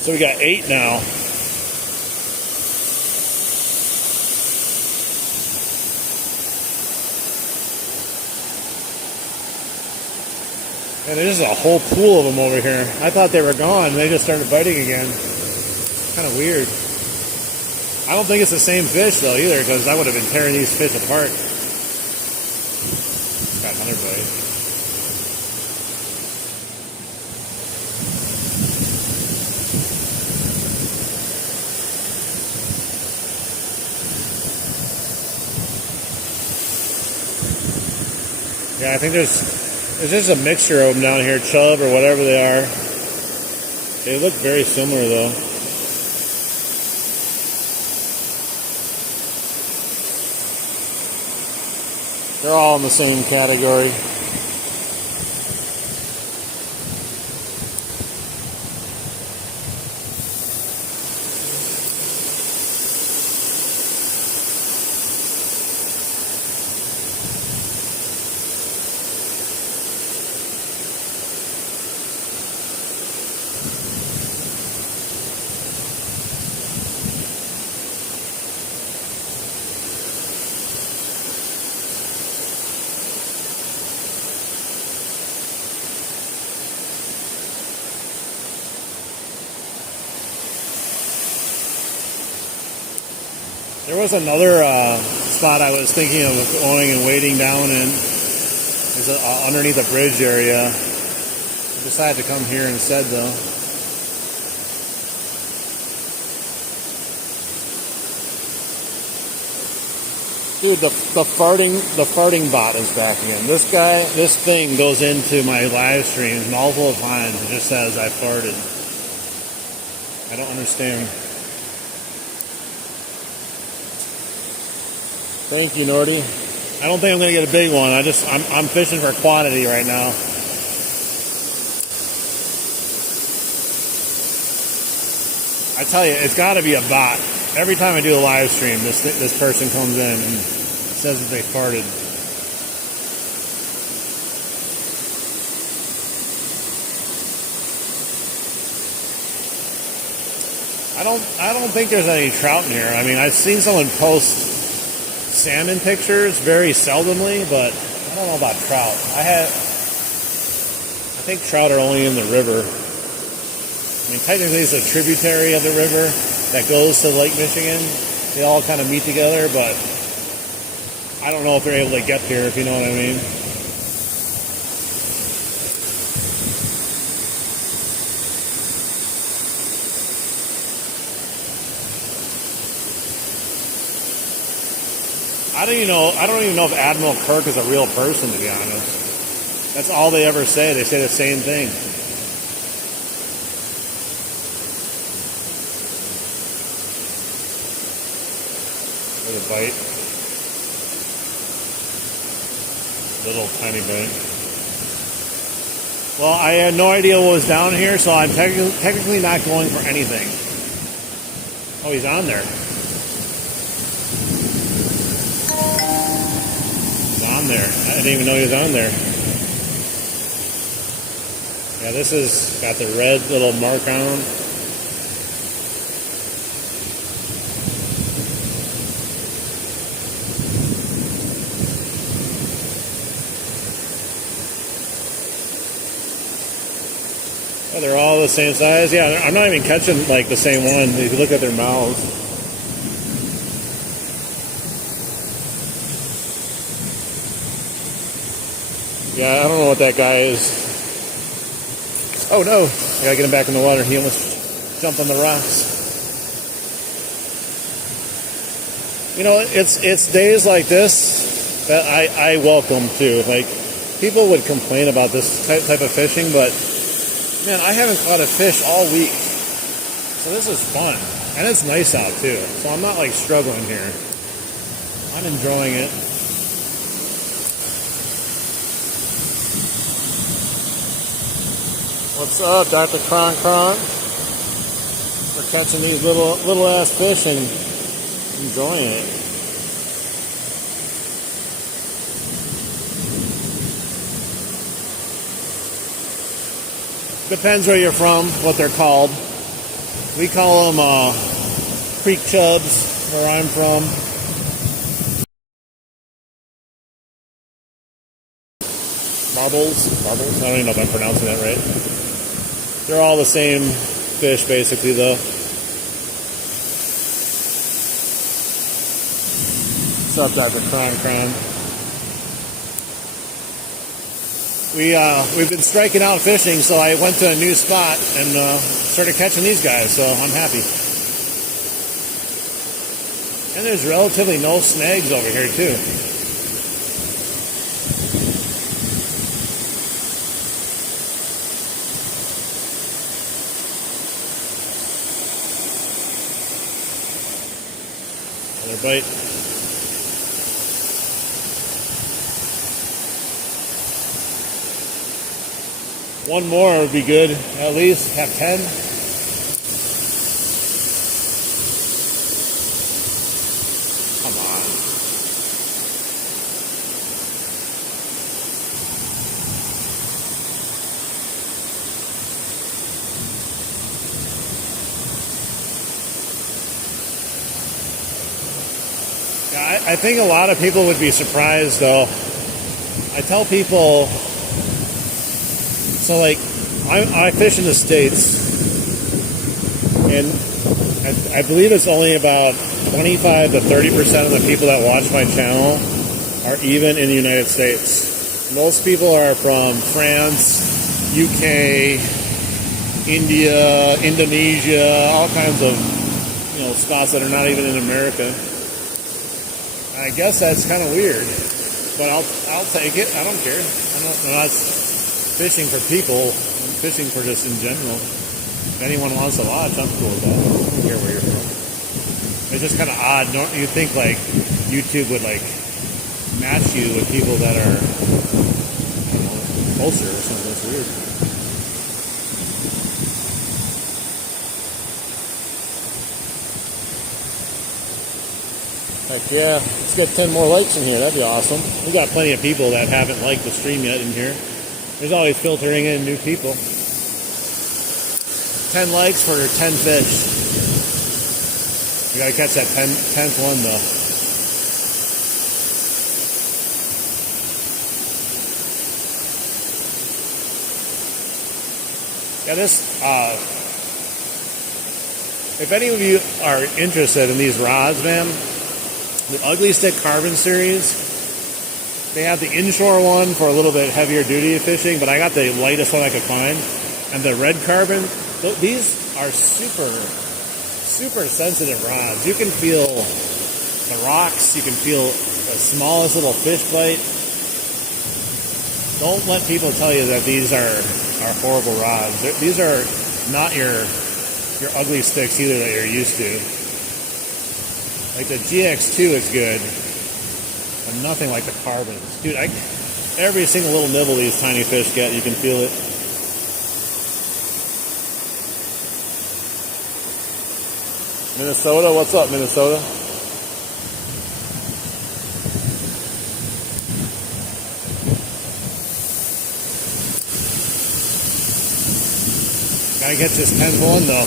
So we got 8 now. And there's a whole pool of them over here. I thought they were gone. They just started biting again. Kind of weird. I don't think it's the same fish, though, either, because I would have been tearing these fish apart. Got another bite. Yeah, I think there's just a mixture of them down here, chub or whatever they are. They look very similar, though. They're all in the same category. There was another spot I was thinking of going and wading down in. There's underneath a bridge area. I decided to come here instead, though. Dude, the farting bot is back again. This thing goes into my live streams multiple times and just says I farted. I don't understand. Thank you, Nordy. I don't think I'm gonna get a big one. I'm fishing for quantity right now. I tell you, it's got to be a bot. Every time I do a live stream, this person comes in and says that they farted. I don't think there's any trout in here. I mean, I've seen someone post salmon pictures very seldomly, but I don't know about trout. I think trout are only in the river. I mean, technically it's a tributary of the river that goes to Lake Michigan. They all kind of meet together, but I don't know if they're able to get here, if you know what I mean. I don't even know if Admiral Kirk is a real person, to be honest. That's all they ever say. They say the same thing. There's a bite. Little tiny bite. Well, I had no idea what was down here, so I'm technically not going for anything. Oh, he's on there. There. I didn't even know he was on there. Yeah, this has got the red little mark on. Oh, they're all the same size. Yeah, I'm not even catching like the same one. If you look at their mouths. Yeah, I don't know what that guy is. Oh no, I gotta get him back in the water. He almost jumped on the rocks. You know, it's days like this that I welcome too. Like, people would complain about this type of fishing, but man, I haven't caught a fish all week. So this is fun. And it's nice out too. So I'm not like struggling here. I'm enjoying it. What's up, Dr. Kron Kron? We're catching these little ass fish and enjoying it. Depends where you're from, what they're called. We call them creek chubs where I'm from. Marbles? I don't even know if I'm pronouncing that right. They're all the same fish, basically, though. What's up, Dr. Kron? We've been striking out fishing, so I went to a new spot and started catching these guys, so I'm happy. And there's relatively no snags over here, too. Another bite. One more would be good. At least have 10. Come on. Yeah, I think a lot of people would be surprised, though. I tell people, so like, I fish in the States, and I believe it's only about 25 to 30% of the people that watch my channel are even in the United States. Most people are from France, UK, India, Indonesia, all kinds of spots that are not even in America. I guess that's kind of weird, but I'll take it. I don't care. I'm not fishing for people. I'm fishing for just in general. If anyone wants to watch, I'm cool with that. I don't care where you're from. It's just kind of odd. You think like YouTube would like match you with people that are, I don't know, closer or something. It's weird. Heck yeah, let's get 10 more likes in here. That'd be awesome. We got plenty of people that haven't liked the stream yet in here. There's always filtering in new people. 10 likes for 10 fish. You gotta catch that 10th one though. Yeah, if any of you are interested in these rods, man, the Ugly Stick Carbon series, they have the inshore one for a little bit heavier duty fishing, but I got the lightest one I could find. And the red carbon, these are super sensitive rods. You can feel the rocks, you can feel the smallest little fish bite. Don't let people tell you that these are horrible rods. These are not your ugly sticks either that you're used to. Like the GX2 is good, but nothing like the carbons. Dude, every single little nibble these tiny fish get, you can feel it. Minnesota, what's up, Minnesota? Gotta get this 10th one though.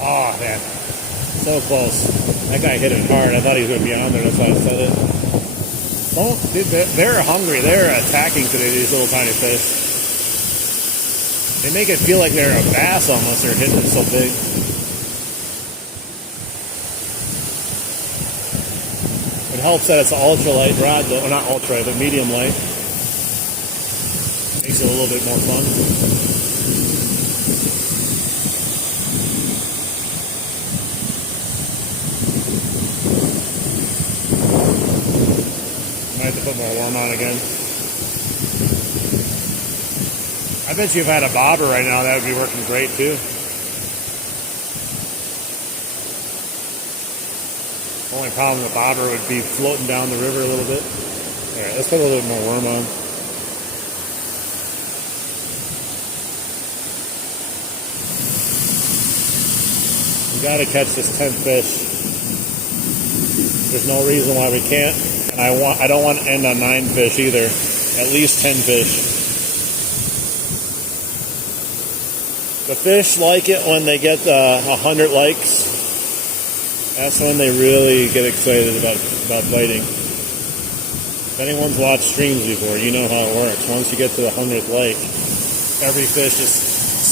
Oh man, so close. That guy hit it hard. I thought he was gonna be on there, that's why I said it. Dude, they're hungry. They're attacking today, these little tiny fish. They make it feel like they're a bass almost. They're hitting it so big. It helps that it's an ultralight rod, though. Well, not ultralight, but medium light. Makes it a little bit more fun. Might have to put more worm on again. I bet you if I had a bobber right now, that would be working great too. Only problem with the bobber would be floating down the river a little bit. Alright, let's put a little bit more worm on. We gotta catch this 10th fish. There's no reason why we can't. And I don't want to end on 9 fish either. At least 10 fish. The fish like it when they get 100 likes. That's when they really get excited about biting. If anyone's watched streams before, you know how it works. Once you get to the 100th like, every fish just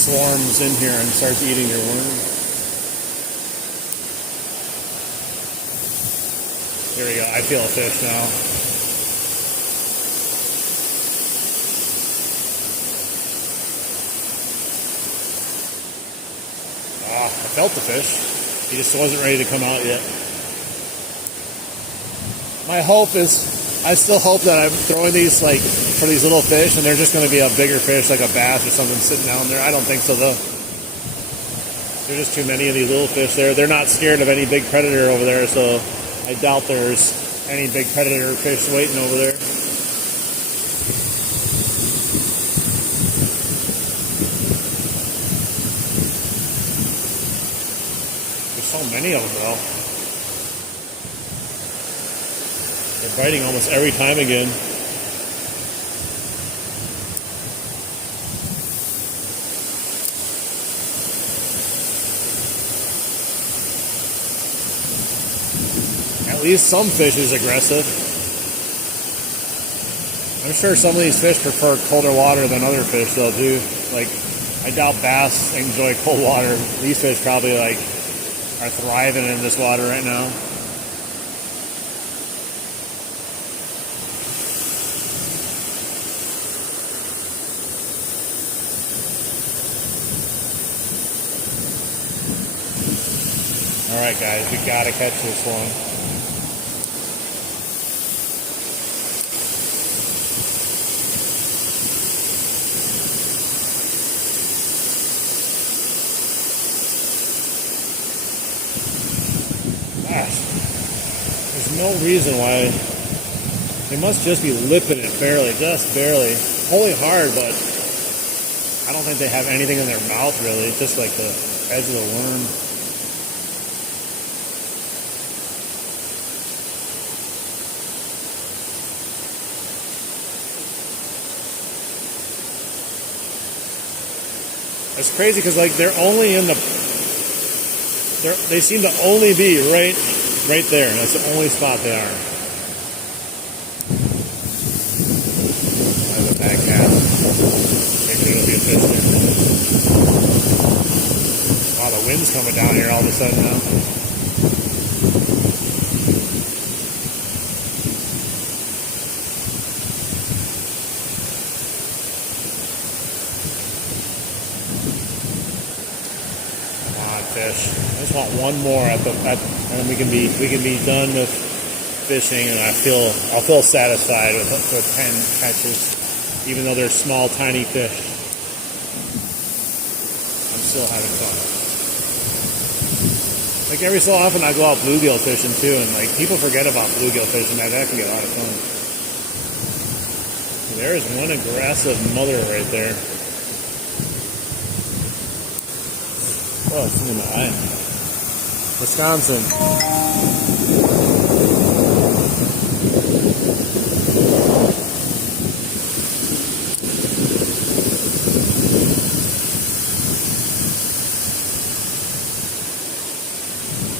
swarms in here and starts eating your worm. Here we go. I feel a fish now. I felt the fish. He just wasn't ready to come out yet. My hope is, I still hope that I'm throwing these like for these little fish and they're just going to be a bigger fish like a bass or something sitting down there. I don't think so though. There's just too many of these little fish there. They're not scared of any big predator over there, so I doubt there's any big predator fish waiting over there. So many of them though. They're biting almost every time again. At least some fish is aggressive. I'm sure some of these fish prefer colder water than other fish though too. Like, I doubt bass enjoy cold water. These fish probably like are thriving in this water right now. All right, guys, we gotta catch this one. There's no reason why. They must just be lipping it barely, just barely. Pulling hard, but I don't think they have anything in their mouth really. It's just like the edge of the worm. It's crazy because like they're only in the. They seem to only be right there. That's the only spot they are. There's a bad cat. Maybe there'll be a fish there. Wow, the wind's coming down here all of a sudden now. Fish. I just want one more and we can be done with fishing, and I'll feel satisfied with 10 catches, even though they're small, tiny fish. I'm still having fun. Like every so often, I go out bluegill fishing too, and like people forget about bluegill fishing. That can be a lot of fun. There's one aggressive mother right there. Oh, it's in my eye. Wisconsin.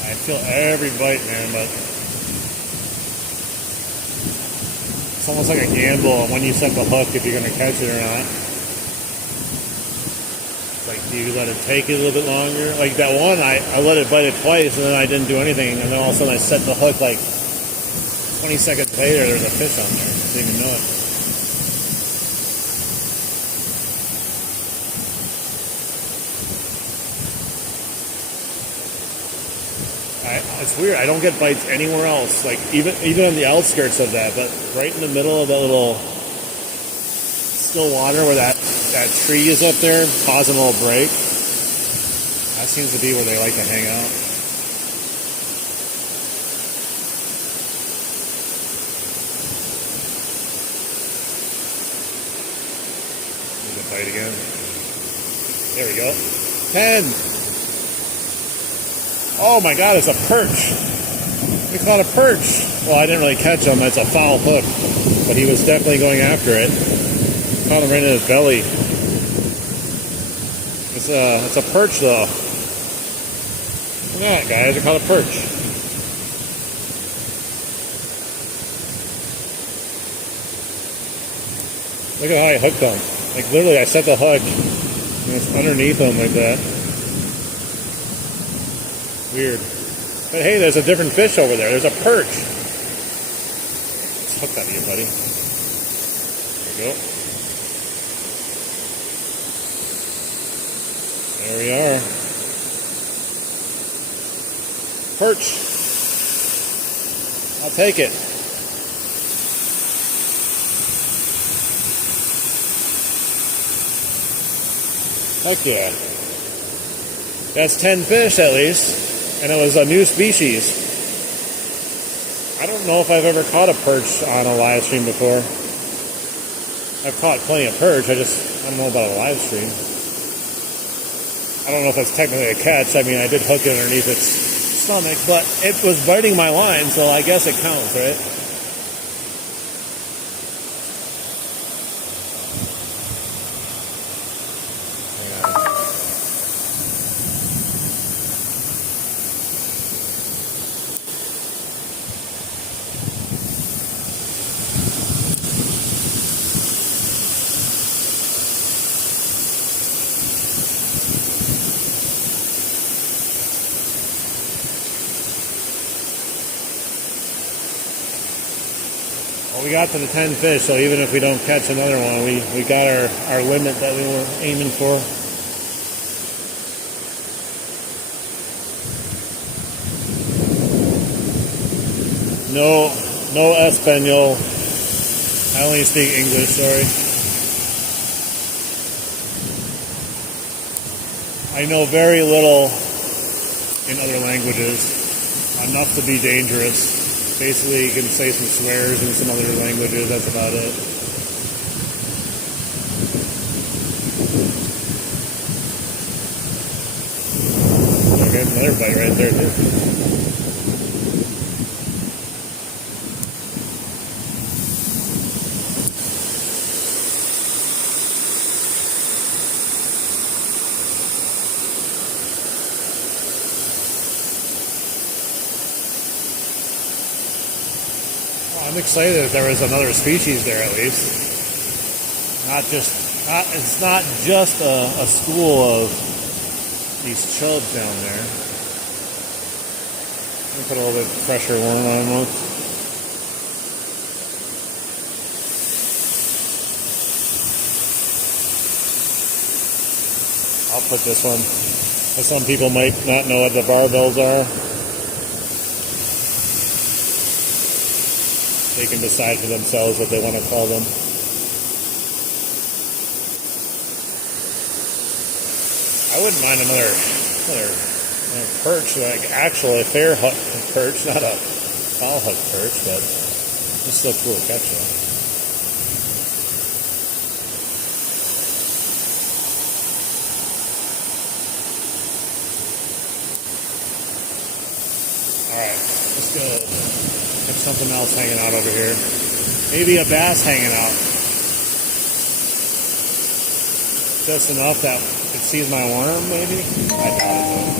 I feel every bite, man, but it's almost like a gamble when you set the hook if you're going to catch it or not. Like, do you let it take it a little bit longer? Like that one, I let it bite it twice, and then I didn't do anything, and then all of a sudden I set the hook like 20 seconds later, there's a fish on there. I didn't even know it. It's weird. I don't get bites anywhere else. Like even on the outskirts of that, but right in the middle of that little still water where that tree is up there, causing a little break. That seems to be where they like to hang out. Need to bite again. There we go. 10. Oh my God, it's a perch. We caught a perch. Well, I didn't really catch him. It's a foul hook, but he was definitely going after it. Caught him right in his belly. It's a perch though. Look at that, guys. I caught a perch. Look at how I hooked him. Like literally, I set the hook and it's underneath him like that. Weird. But hey, there's a different fish over there. There's a perch. Let's hook that to you, buddy. There we go. There we are. Perch. I'll take it. Heck yeah. That's 10 fish at least. And it was a new species. I don't know if I've ever caught a perch on a live stream before. I've caught plenty of perch. I don't know about a live stream. I don't know if that's technically a catch. I mean, I did hook it underneath its stomach, but it was biting my line, so I guess it counts, right? Well, we got to the 10 fish, so even if we don't catch another one, we got our limit that we were aiming for. No Espanol. I only speak English, sorry. I know very little in other languages, enough to be dangerous. Basically, you can say some swears in some other languages, that's about it. Okay, another bite right there, too. I'm excited that there was another species there at least. It's not just a school of these chubs down there. I'll put a little bit of pressure one on them. I'll put this one. Some people might not know what the barbells are. They can decide for themselves what they want to call them. I wouldn't mind another perch, like actually a fair hook perch, not a foul hook perch, but it's still cool to catch though. Alright, let's go. There's something else hanging out over here. Maybe a bass hanging out. Just enough that it sees my worm, maybe? I doubt it though.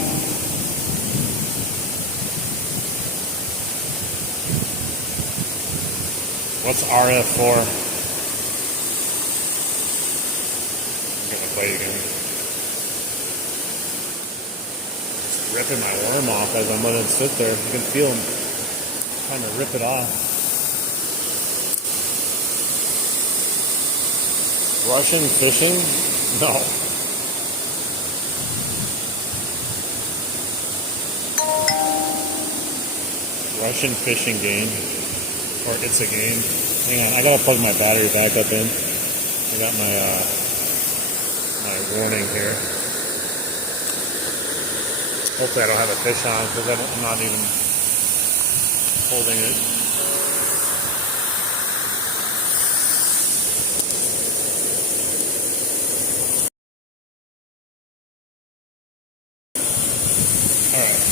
What's RF for? I'm gonna play again. Just ripping my worm off as I'm letting it sit there. You can feel him trying to rip it off. Russian fishing? No. Russian fishing game. Or it's a game. Hang on, I gotta plug my battery back up in. I got my warning here. Hopefully I don't have a fish on because I'm not even holding it. Alright.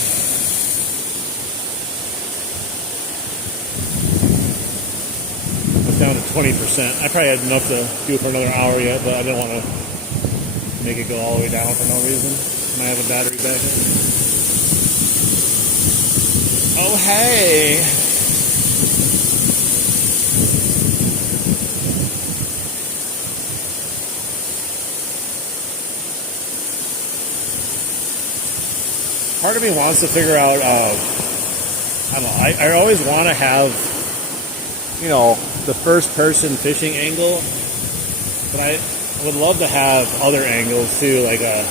It's down to 20%. I probably had enough to do it for another hour yet, but I didn't want to make it go all the way down for no reason. And I have a battery back in. Oh, hey! Part of me wants to figure out, I don't know, I always want to have, you know, the first person fishing angle, but I would love to have other angles too, like I'd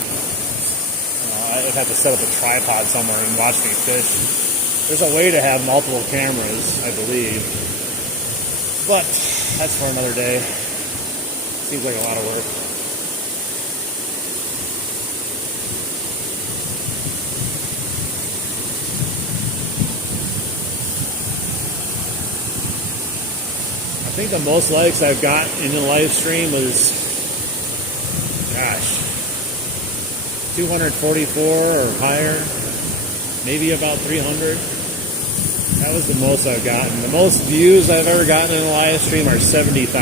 have to set up a tripod somewhere and watch me fish. There's a way to have multiple cameras, I believe, but that's for another day. Seems like a lot of work. I think the most likes I've got in the live stream was, gosh, 244 or higher, maybe about 300. That was the most I've gotten. The most views I've ever gotten in a live stream are 70,000.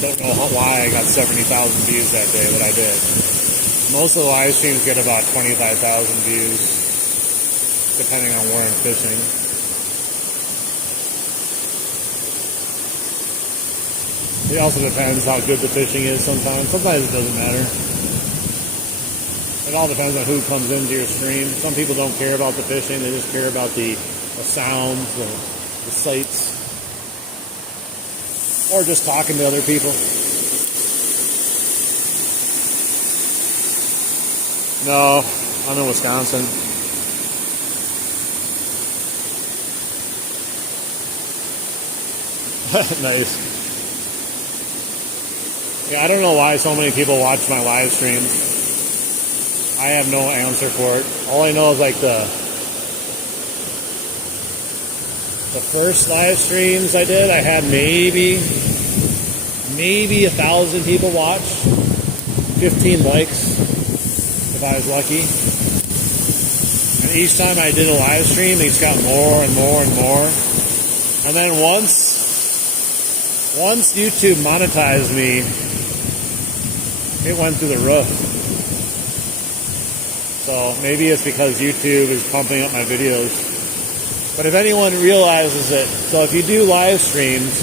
Don't know why I got 70,000 views that day, but I did. Most of the live streams get about 25,000 views, depending on where I'm fishing. It also depends how good the fishing is sometimes. Sometimes it doesn't matter. It all depends on who comes into your stream. Some people don't care about the fishing. They just care about the sounds, the sights, or just talking to other people. No, I'm in Wisconsin. Nice. Yeah, I don't know why so many people watch my live streams. I have no answer for it. All I know is like the first live streams I did, I had maybe 1,000 people watch, 15 likes if I was lucky. And each time I did a live stream, it got more and more and more. And then once YouTube monetized me, it went through the roof. So maybe it's because YouTube is pumping up my videos. But if anyone realizes it, so if you do live streams,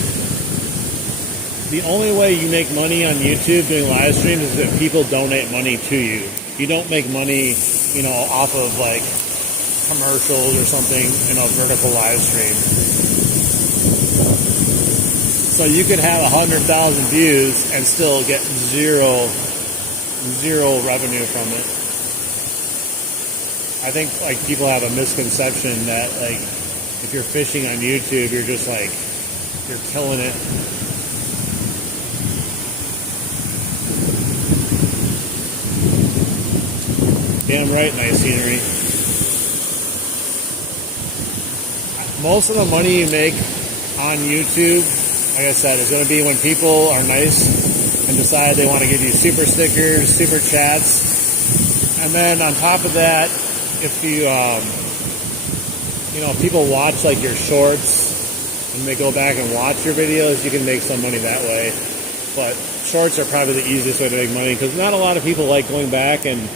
the only way you make money on YouTube doing live streams is if people donate money to you. You don't make money, off of like commercials or something in a vertical live stream. So you could have 100,000 views and still get zero revenue from it. I think like people have a misconception that like if you're fishing on YouTube, you're just like you're killing it. Damn right, nice scenery. Most of the money you make on YouTube, like I said, is going to be when people are nice and decide they want to give you super stickers, super chats. And then on top of that, if you, if people watch like your shorts and they go back and watch your videos, you can make some money that way. But shorts are probably the easiest way to make money because not a lot of people like going back and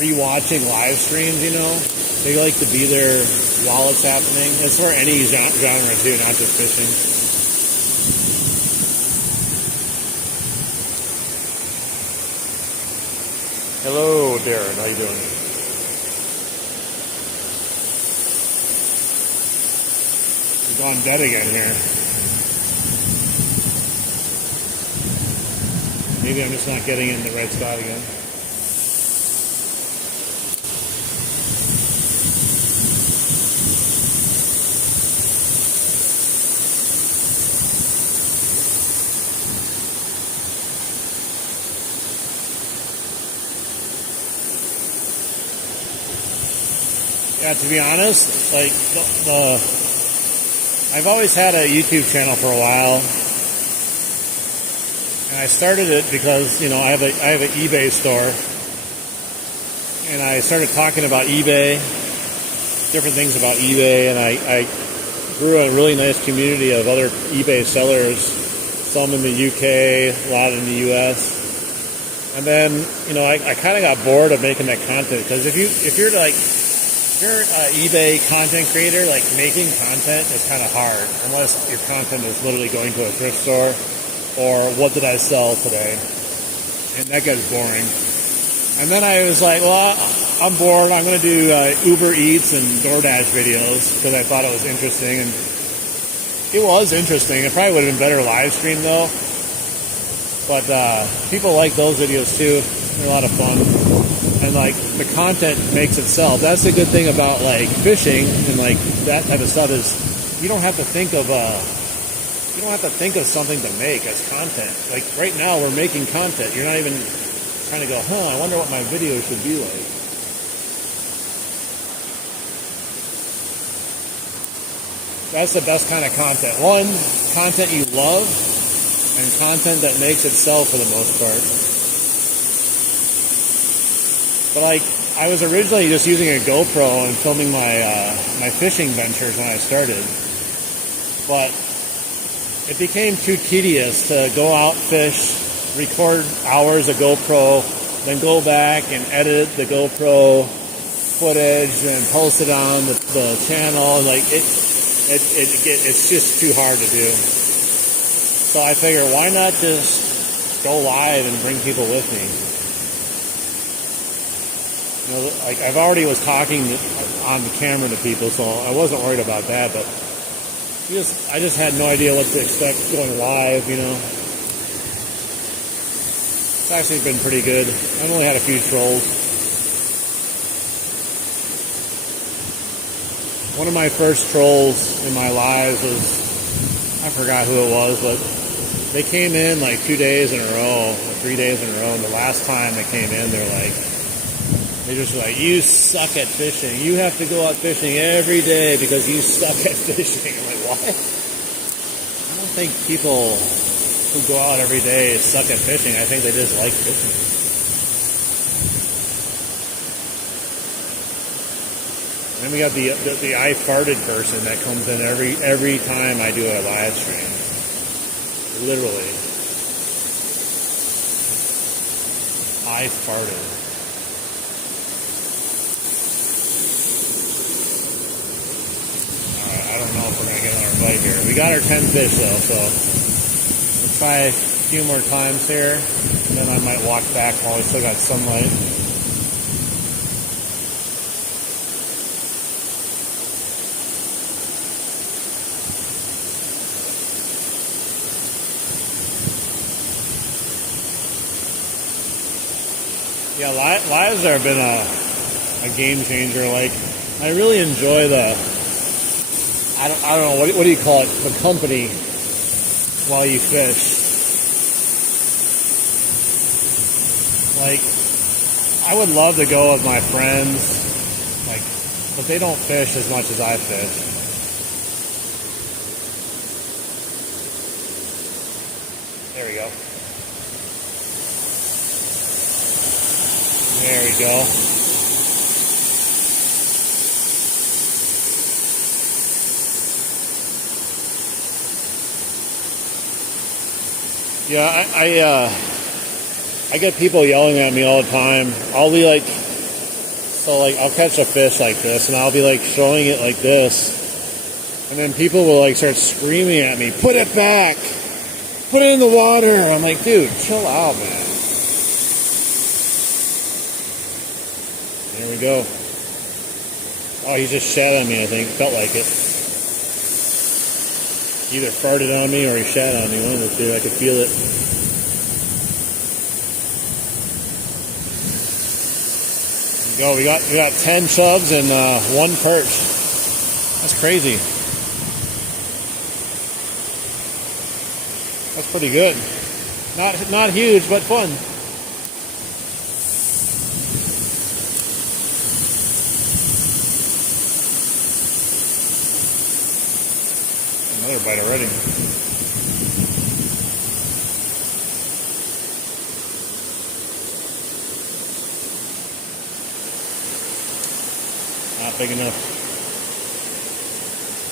re-watching live streams, They like to be there while it's happening. It's for any genre too, not just fishing. Hello, Darren. How you doing? You've gone dead again here. Maybe I'm just not getting in the right spot again. Yeah, to be honest, like I've always had a YouTube channel for a while, and I started it because I have an eBay store, and I started talking about eBay, different things about eBay, and I grew a really nice community of other eBay sellers, some in the UK, a lot in the US. And then I kind of got bored of making that content because if you're an eBay content creator, like making content is kind of hard unless your content is literally going to a thrift store or what did I sell today, and that gets boring. And then I was like, well, I'm bored. I'm going to do Uber Eats and DoorDash videos because I thought it was interesting, and it was interesting. It probably would have been better live stream though, but people like those videos too. They're a lot of fun. And like the content makes itself. That's the good thing about like fishing and like that type of stuff is you don't have to think of something to make as content. Like right now we're making content. You're not even trying to go, I wonder what my video should be like. That's the best kind of content. One, content you love, and content that makes itself for the most part. But like, I was originally just using a GoPro and filming my fishing ventures when I started. But it became too tedious to go out, fish, record hours of GoPro, then go back and edit the GoPro footage and post it on the channel. Like it's just too hard to do. So I figure, why not just go live and bring people with me? You know, like I've already was talking on the camera to people, so I wasn't worried about that. But I just had no idea what to expect going live. You know, it's actually been pretty good. I've only had a few trolls. One of my first trolls in my lives was, I forgot who it was, but they came in like 2 days in a row, or 3 days in a row, and the last time they came in, they're just like, you suck at fishing. You have to go out fishing every day because you suck at fishing. I'm like, what? I don't think people who go out every day suck at fishing. I think they just like fishing. And then we got the I farted person that comes in every time I do a live stream. Literally. I farted. I don't know if we're going to get another bite here. We got our 10 fish though, so we'll try a few more times here. And then I might walk back while we still got sunlight. Yeah, lives have been a game changer. Like, I really enjoy I don't know, what do you call it? The company while you fish. Like, I would love to go with my friends, like, but they don't fish as much as I fish. There we go. There we go. Yeah, I get people yelling at me all the time. I'll be like, I'll catch a fish like this, and I'll be like showing it like this, and then people will like start screaming at me, "Put it back! Put it in the water!" I'm like, dude, chill out, man. There we go. Oh, he just shat on me, I think. Felt like it. Either farted on me or he shat on me. One of the two. I could feel it. There we go. We got 10 chubs and 1 perch. That's crazy. That's pretty good. Not huge, but fun. Another bite already. Not big enough.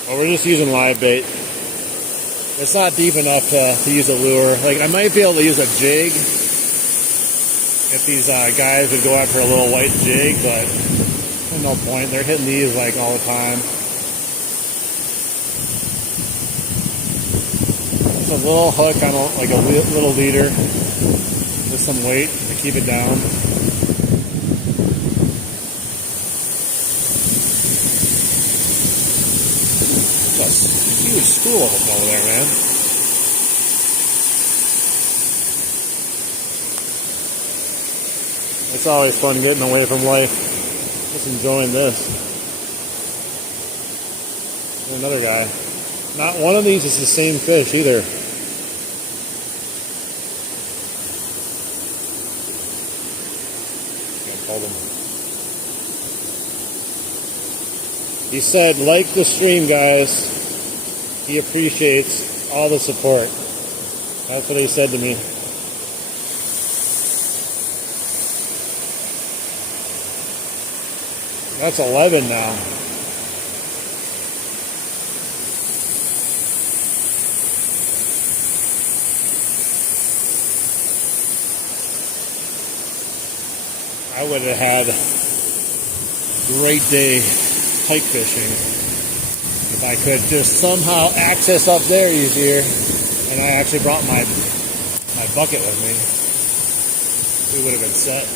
Well, we're just using live bait. It's not deep enough to use a lure. Like, I might be able to use a jig if these guys would go after a little white jig, but there's no point. They're hitting these like all the time. A little hook on like a little leader with some weight to keep it down. That's a huge school of them over there, man. It's always fun getting away from life. Just enjoying this. And another guy. Not one of these is the same fish either. He said, like the stream, guys. He appreciates all the support. That's what he said to me. That's 11 now. I would have had a great day pike fishing if I could just somehow access up there easier, and I actually brought my bucket with me. We would have been set.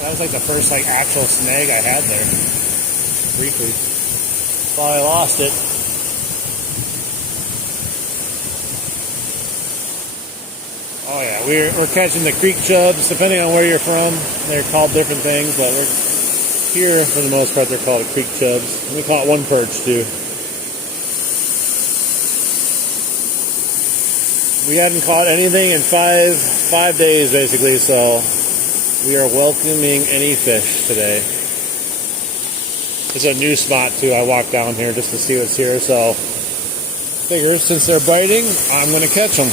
That was like the first like actual snag I had there. Briefly. Thought I lost it. Oh yeah, we're catching the creek chubs. Depending on where you're from, they're called different things, but we're here for the most part. They're called creek chubs. And we caught one perch too. We hadn't caught anything in five days basically, so we are welcoming any fish today. It's a new spot too. I walked down here just to see what's here, so figure since they're biting, I'm gonna catch them.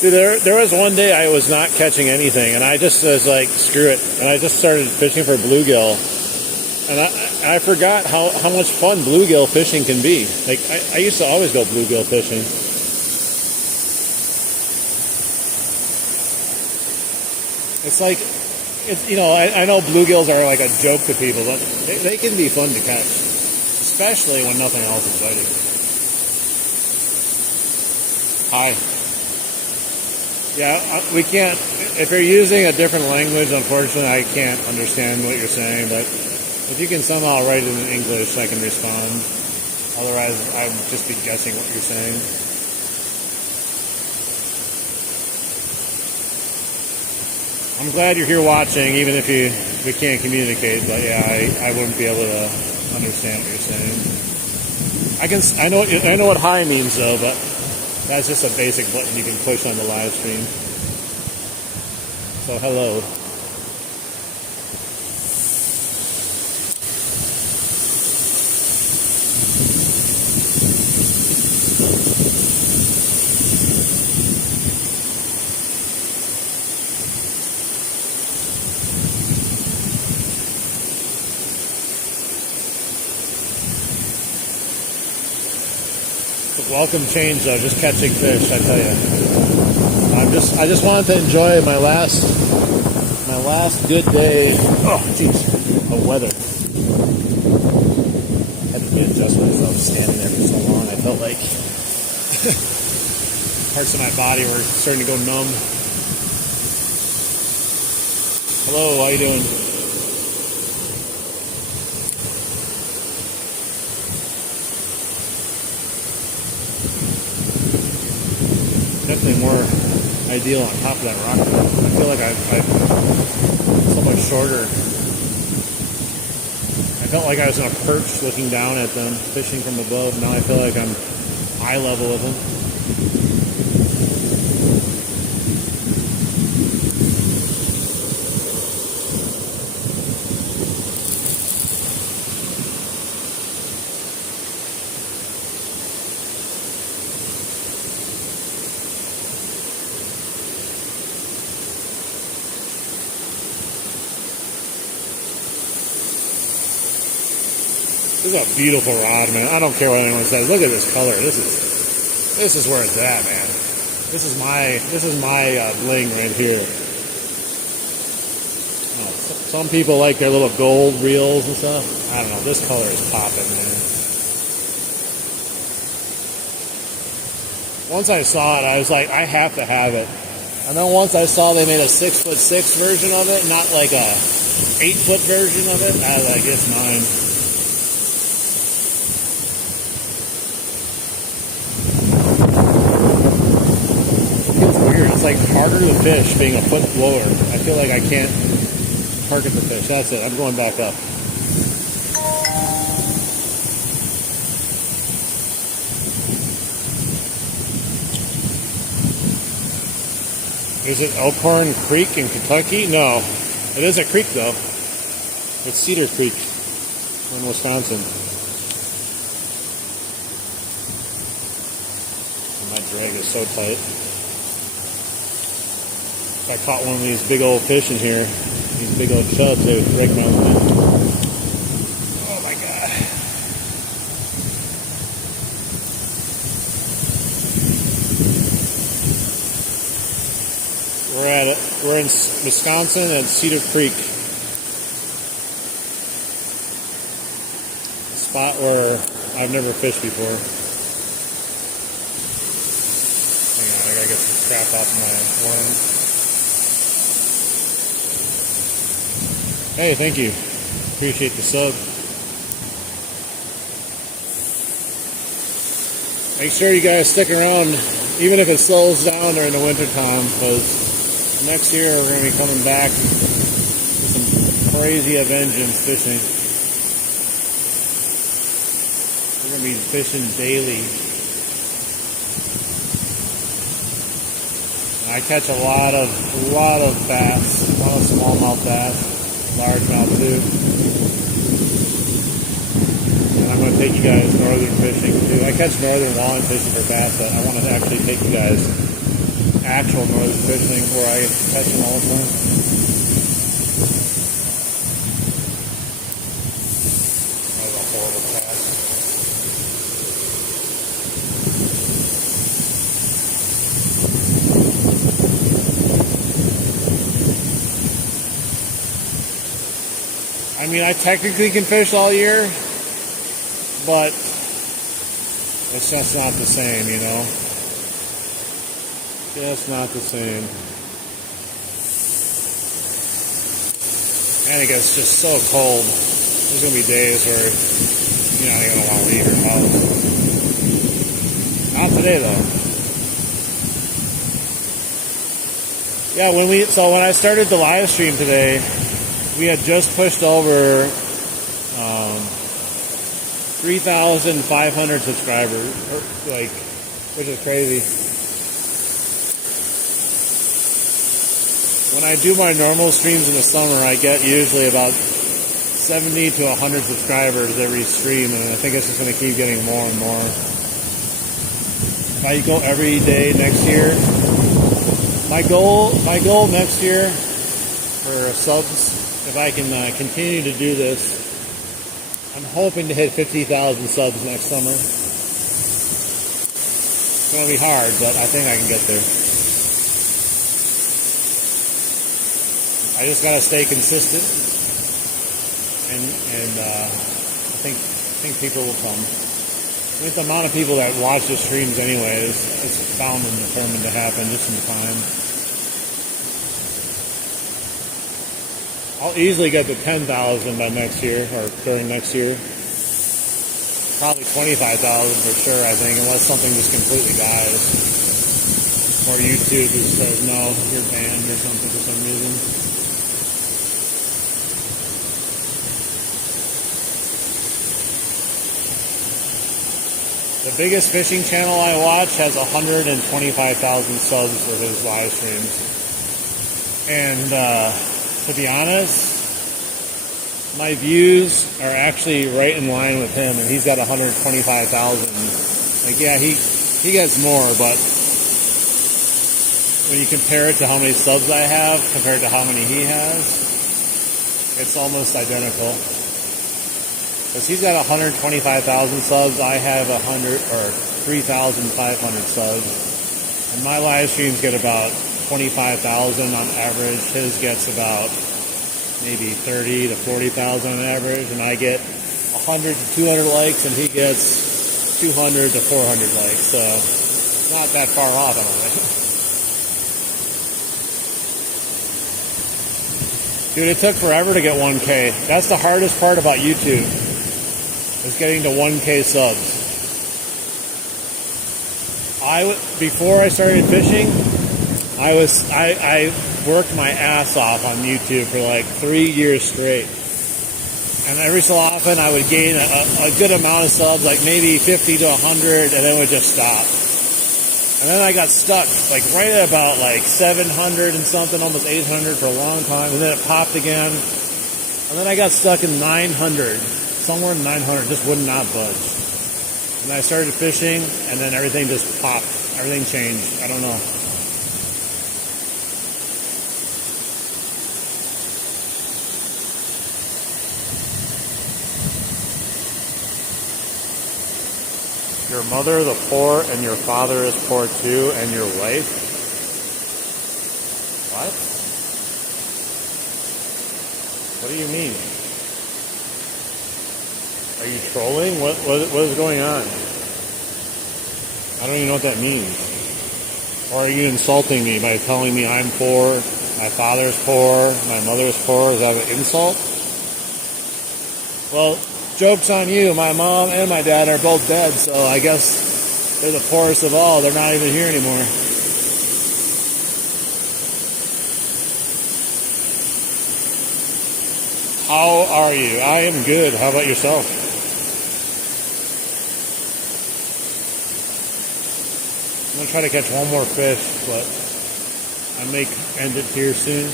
Dude, there was one day I was not catching anything, and I just was like, screw it, and I just started fishing for bluegill. And I forgot how much fun bluegill fishing can be. Like, I used to always go bluegill fishing. It's like, it's, you know, I know bluegills are like a joke to people, but they can be fun to catch. Especially when nothing else is biting. Hi. Yeah, we can't, if you're using a different language, unfortunately, I can't understand what you're saying, but if you can somehow write it in English, I can respond. Otherwise, I'd just be guessing what you're saying. I'm glad you're here watching, even if we can't communicate, but yeah, I wouldn't be able to understand what you're saying. I know what hi means though, but that's just a basic button you can push on the live stream. So hello. Welcome change though, just catching fish, I tell you. I just wanted to enjoy my last good day. Oh, jeez, of weather. Had to readjust myself standing there for so long. I felt like parts of my body were starting to go numb. Hello, how you doing? Definitely more ideal on top of that rock. I feel like I'm so much shorter. I felt like I was in a perch looking down at them, fishing from above. Now I feel like I'm eye level with them. This is a beautiful rod, man. I don't care what anyone says. Look at this color. This is where it's at, man. This is my bling right here. Oh, some people like their little gold reels and stuff. I don't know. This color is popping, man. Once I saw it, I was like, I have to have it. And then once I saw they made a 6'6" version of it, not like a 8-foot version of it, I was like, it's mine. It's like harder to fish being a foot lower. I feel like I can't target the fish. That's it. I'm going back up. Is it Elkhorn Creek in Kentucky? No. It is a creek though. It's Cedar Creek in Wisconsin. And my drag is so tight. I caught one of these big old fish in here. These big old chubs, they would break my line. Oh my god. We're in Wisconsin at Cedar Creek. A spot where I've never fished before. some crap off my worms. Hey, thank you. Appreciate the sub. Make sure you guys stick around, even if it slows down during the winter time, because next year we're going to be coming back with some crazy a vengeance fishing. We're going to be fishing daily. And I catch a lot of bass, a lot of smallmouth bass, largemouth too. And I'm going to take you guys northern fishing too. I catch northern walleye fishing for bass, but I want to actually take you guys actual northern fishing where I catch them all the time. That was a horrible cast. I mean, I technically can fish all year, but it's just not the same, you know? Just not the same. And it gets just so cold. There's going to be days where you're not going to want to leave your house. Not today, though. Yeah, when I started the live stream today, we had just pushed over 3,500 subscribers, which is crazy. When I do my normal streams in the summer, I get usually about 70 to 100 subscribers every stream, and I think it's just going to keep getting more and more. If I go every day next year, my goal next year for subs, if I can continue to do this, I'm hoping to hit 50,000 subs next summer. It's going to be hard, but I think I can get there. I just got to stay consistent, and I think people will come. With the amount of people that watch the streams anyways, it's bound and determined to happen just in time. I'll easily get to 10,000 by next year, or during next year. Probably 25,000 for sure, I think, unless something just completely dies. Or YouTube just says, no, you're banned or something for some reason. The biggest fishing channel I watch has 125,000 subs for his live streams. And, to be honest, my views are actually right in line with him, and he's got 125,000. Like, yeah, he gets more, but when you compare it to how many subs I have compared to how many he has, it's almost identical. Because he's got 125,000 subs, I have 3,500 subs, and my live streams get about 25,000 on average. His gets about maybe 30 to 40,000 on average, and I get 100 to 200 likes, and he gets 200 to 400 likes. So not that far off, I don't think. Dude, it took forever to get 1K. That's the hardest part about YouTube, is getting to 1K subs. Before I started fishing, I worked my ass off on YouTube for like 3 years straight. And every so often I would gain a good amount of subs, like maybe 50 to 100, and then it would just stop. And then I got stuck, like right at about like 700 and something, almost 800 for a long time, and then it popped again. And then I got stuck in 900, somewhere in 900, just would not budge. And I started fishing, and then everything just popped. Everything changed. I don't know. Your mother, the poor, and your father is poor too, and your wife? What? What do you mean? Are you trolling? What is going on? I don't even know what that means. Or are you insulting me by telling me I'm poor, my father's poor, my mother's poor? Is that an insult? Well, joke's on you. My mom and my dad are both dead, so I guess they're the poorest of all. They're not even here anymore. How are you? I am good. How about yourself? I'm going to try to catch one more fish, but I may end it here soon.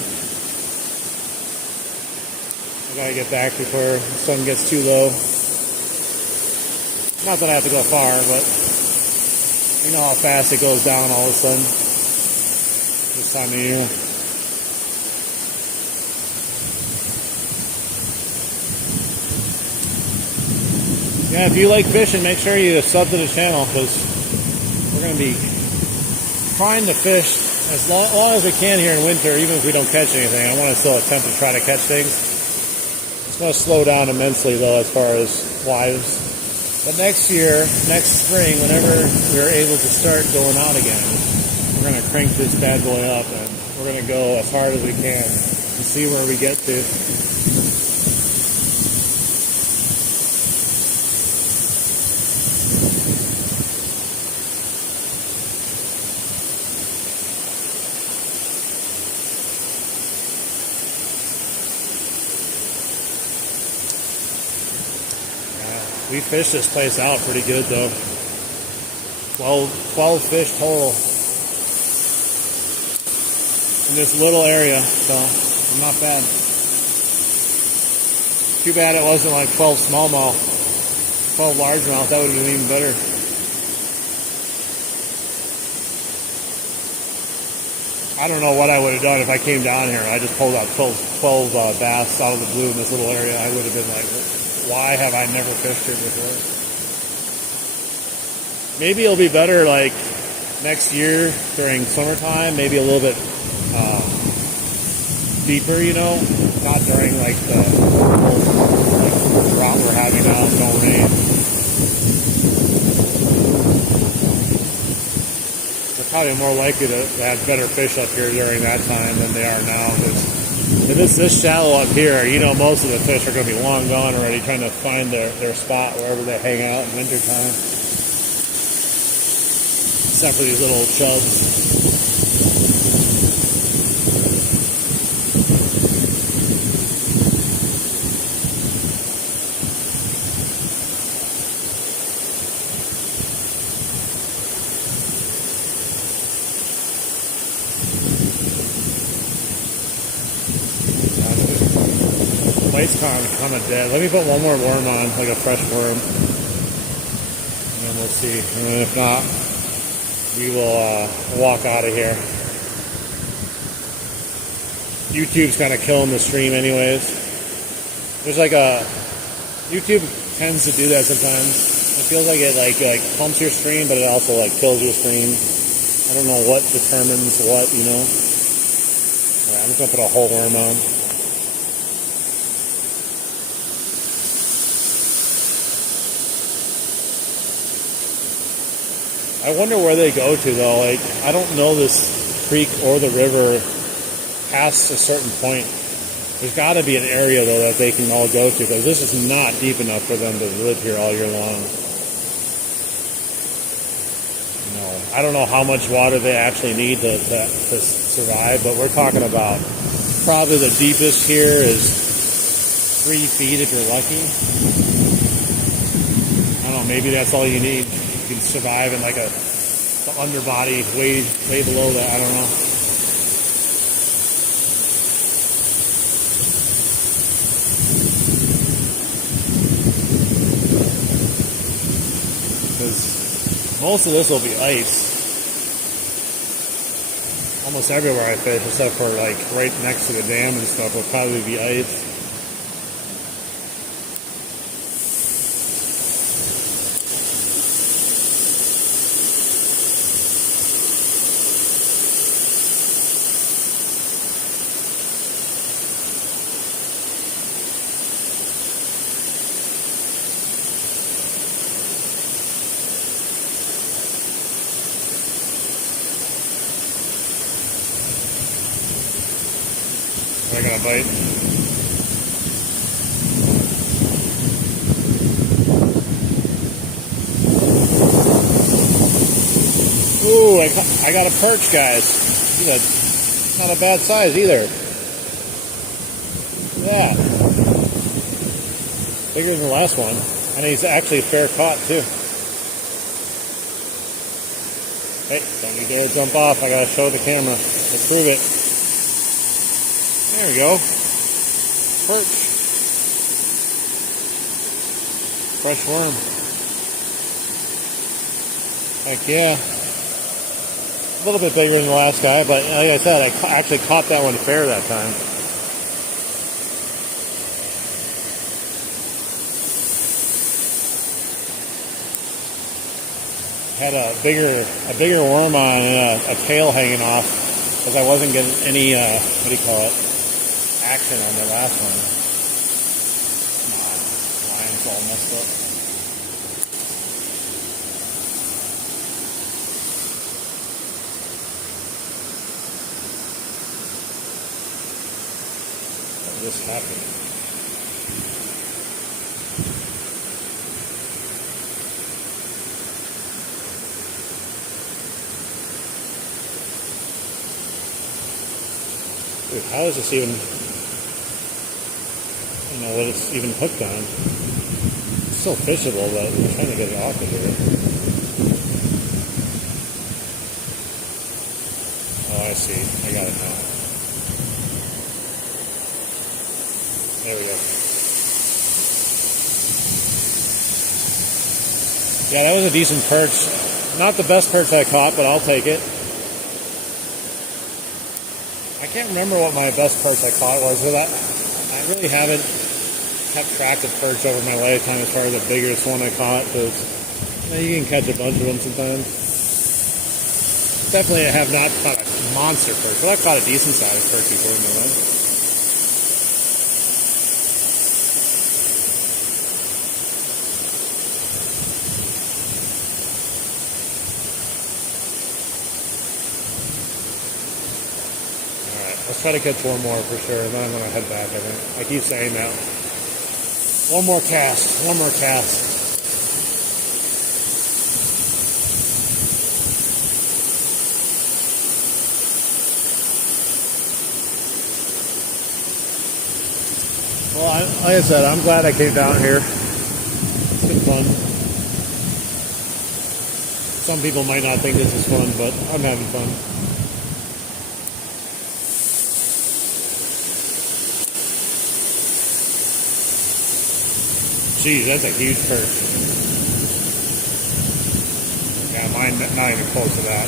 I gotta get back before the sun gets too low. Not that I have to go far, but you know how fast it goes down all of a sudden this time of year. Yeah, if you like fishing, make sure you sub to the channel, because we're going to be trying to fish as long as we can here in winter, even if we don't catch anything. I want to still attempt to try to catch things. It's going to slow down immensely, though, as far as lives. But next year, next spring, whenever we're able to start going out again, we're going to crank this bad boy up, and we're going to go as hard as we can and see where we get to. We fished this place out pretty good, though. 12 fish total in this little area, so not bad. Too bad it wasn't like 12 smallmouth, 12 largemouth. That would have been even better. I don't know what I would have done if I came down here and I just pulled out 12 bass out of the blue in this little area. I would have been like, why have I never fished here before? Maybe it'll be better like next year during summertime, maybe a little bit deeper, you know, not during like the drought we're having now, no rain. They're probably more likely to have better fish up here during that time than they are now, because if it's this shallow up here, you know most of the fish are going to be long gone already, trying to find their spot wherever they hang out in wintertime. Except for these little chubs. Light's kind of dead. Let me put one more worm on, like a fresh worm, and then we'll see. And if not, we will walk out of here. YouTube's kind of killing the stream anyways. There's like YouTube tends to do that sometimes. It feels like it like pumps your stream, but it also like kills your stream. I don't know what determines what, you know. All right, I'm just gonna put a whole worm on. I wonder where they go to, though. Like, I don't know this creek or the river past a certain point. There's got to be an area, though, that they can all go to, because this is not deep enough for them to live here all year long. You know, I don't know how much water they actually need to survive, but we're talking about probably the deepest here is 3 feet if you're lucky. I don't know, maybe that's all you need. You can survive in like the underbody way below that. I don't know. Because most of this will be ice. Almost everywhere I fish, except for like right next to the dam and stuff, will probably be ice. I got a bite. Ooh, I got a perch, guys. He's not a bad size either. Yeah. Bigger than the last one. And he's actually fair caught, too. Hey, don't you dare jump off. I gotta show the camera to prove it. There we go. Perch. Fresh worm. Heck yeah. A little bit bigger than the last guy, but like I said, I actually caught that one fair that time. Had a bigger worm on and a tail hanging off because I wasn't getting any action on the last one. Nah, line's all messed up. What just happened? Dude, how is this even, what it's even hooked on? It's still fishable, but I'm trying to get it off of here. Oh, I see. I got it now. There we go. Yeah, that was a decent perch. Not the best perch I caught, but I'll take it. I can't remember what my best perch I caught was, but I really haven't kept track of perch over my lifetime as far as the biggest one I caught, because you can catch a bunch of them sometimes. Definitely I have not caught a monster perch, but I've caught a decent sized perch before in my life. Let's try to catch one more for sure, and then I'm going to head back, I think. I keep saying that. One more cast. Well, like I said, I'm glad I came down here. It's been fun. Some people might not think this is fun, but I'm having fun. Geez, that's a huge perch. Yeah, mine not even close to that.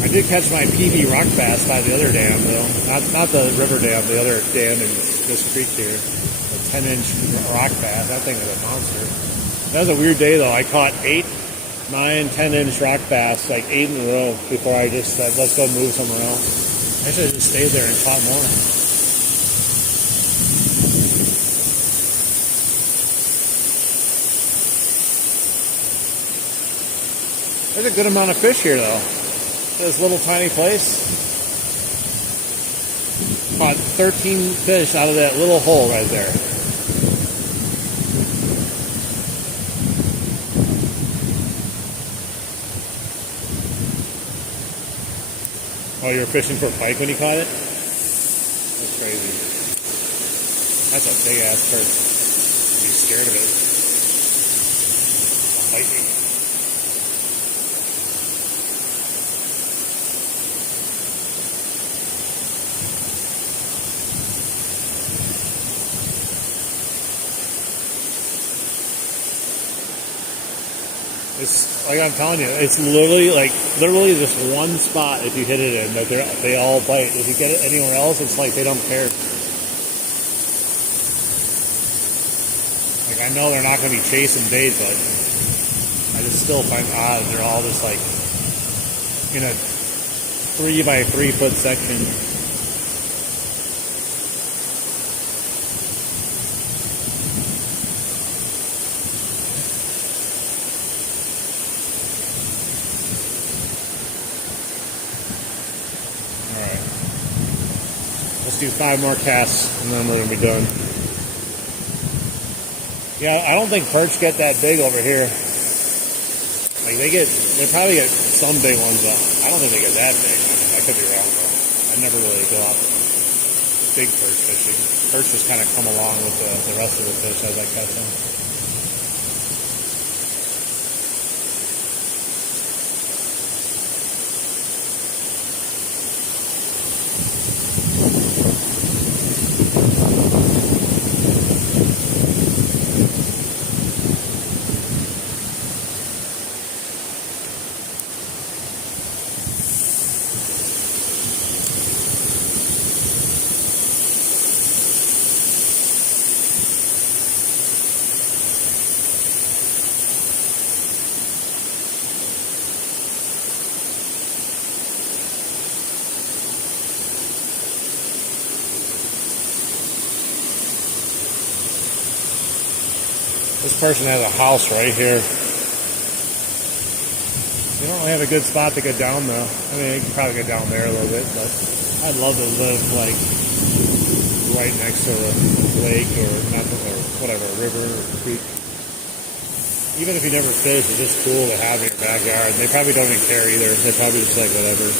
I did catch my PB rock bass by the other dam, though. Not the river dam, the other dam in this creek here. A 10-inch rock bass. That thing was a monster. That was a weird day, though. I caught 8, 9, 10-inch rock bass, like 8 in a row, before I just said, let's go move somewhere else. I should have just stayed there and caught more. There's a good amount of fish here, though. This little tiny place. Caught 13 fish out of that little hole right there. Oh, you were fishing for pike when you caught it? That's crazy. That's a big ass perch. I'd be scared of it. It'll bite me. It's like I'm telling you, it's literally just one spot if you hit it in that they all bite. If you get it anywhere else, it's like they don't care. Like I know they're not going to be chasing bait, but I just still find odd they're all just like in a 3 by 3 foot section. Alright. Let's do 5 more casts and then we're gonna be done. Yeah, I don't think perch get that big over here. Like they probably get some big ones, but I don't think they get that big. I could be wrong though. I never really go out big perch fishing. Perch just kind of come along with the rest of the fish as I catch them. This person has a house right here. They don't really have a good spot to get down though. I mean, you can probably get down there a little bit, but I'd love to live like right next to a lake or nothing or whatever, a river or a creek. Even if you never fish, it's just cool to have in your backyard. They probably don't even care either. They're probably just like whatever.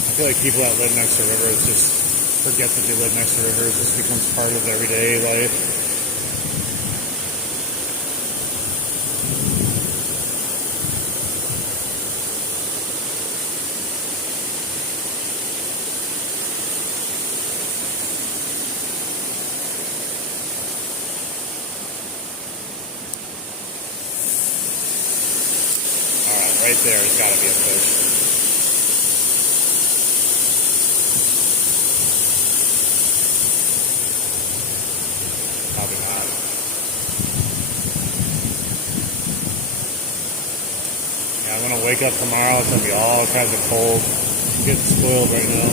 I feel like people that live next to rivers just forget that they live next to rivers. It just becomes part of everyday life. Right there has got to be a fish. Probably not. Yeah, I'm going to wake up tomorrow. It's going to be all kinds of cold. I'm getting spoiled right now.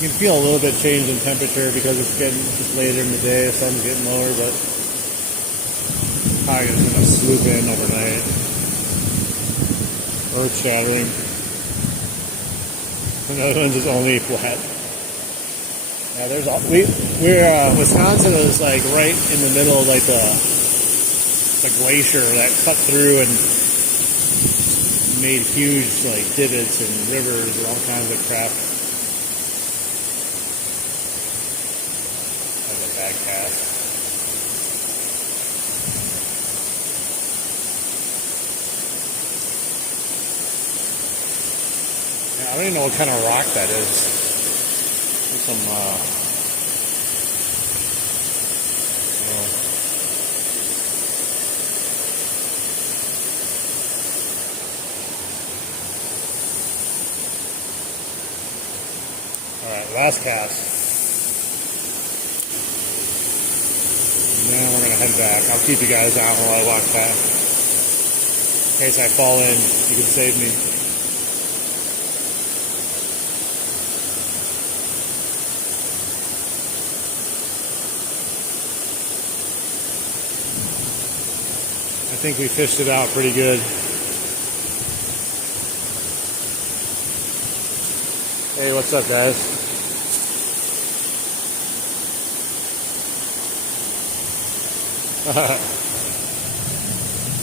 You can feel a little bit change in temperature because it's getting just later in the day. The sun's getting lower, but probably just gonna swoop in overnight. Earth shattering. Another one's just only flat. Yeah, there's all we're Wisconsin is like right in the middle of like the glacier that cut through and made huge like divots and rivers and all kinds of crap. That was a bad cast. I don't even know what kind of rock that is. There's some, Alright, last cast. And then we're going to head back. I'll keep you guys out while I walk back. In case I fall in, you can save me. I think we fished it out pretty good. Hey, what's up, guys?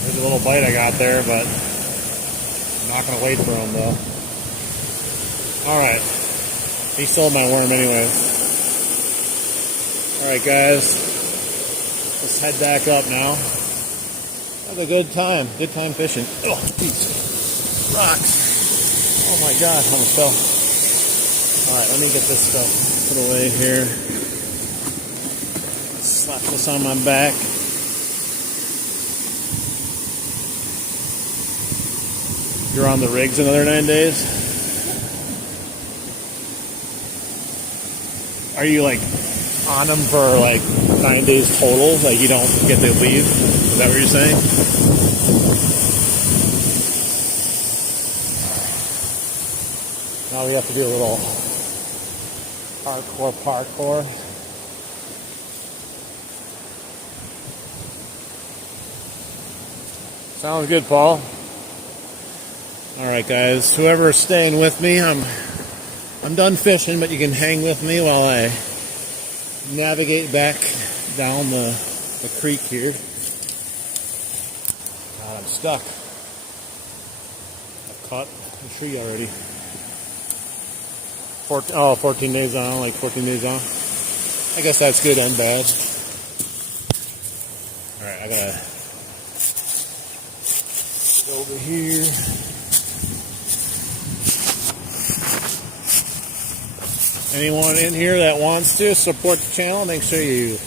There's a little bite I got there, but I'm not going to wait for him, though. Alright. He sold my worm anyway. Alright, guys. Let's head back up now. Have a good time. Good time fishing. Oh, geez. Rocks. Oh my God, almost fell. Alright, let me get this stuff put away here. Slap this on my back. You're on the rigs another 9 days? Are you like on them for like 9 days total? Like you don't get to leave? Is that what you're saying? Now we have to do a little parkour. Sounds good, Paul. All right, guys. Whoever's staying with me, I'm done fishing, but you can hang with me while I navigate back down the creek here. God, I'm stuck. I've caught a tree already. 14 days on, like 14 days on. I guess that's good and bad. All right, I gotta get over here. Anyone in here that wants to support the channel, make sure you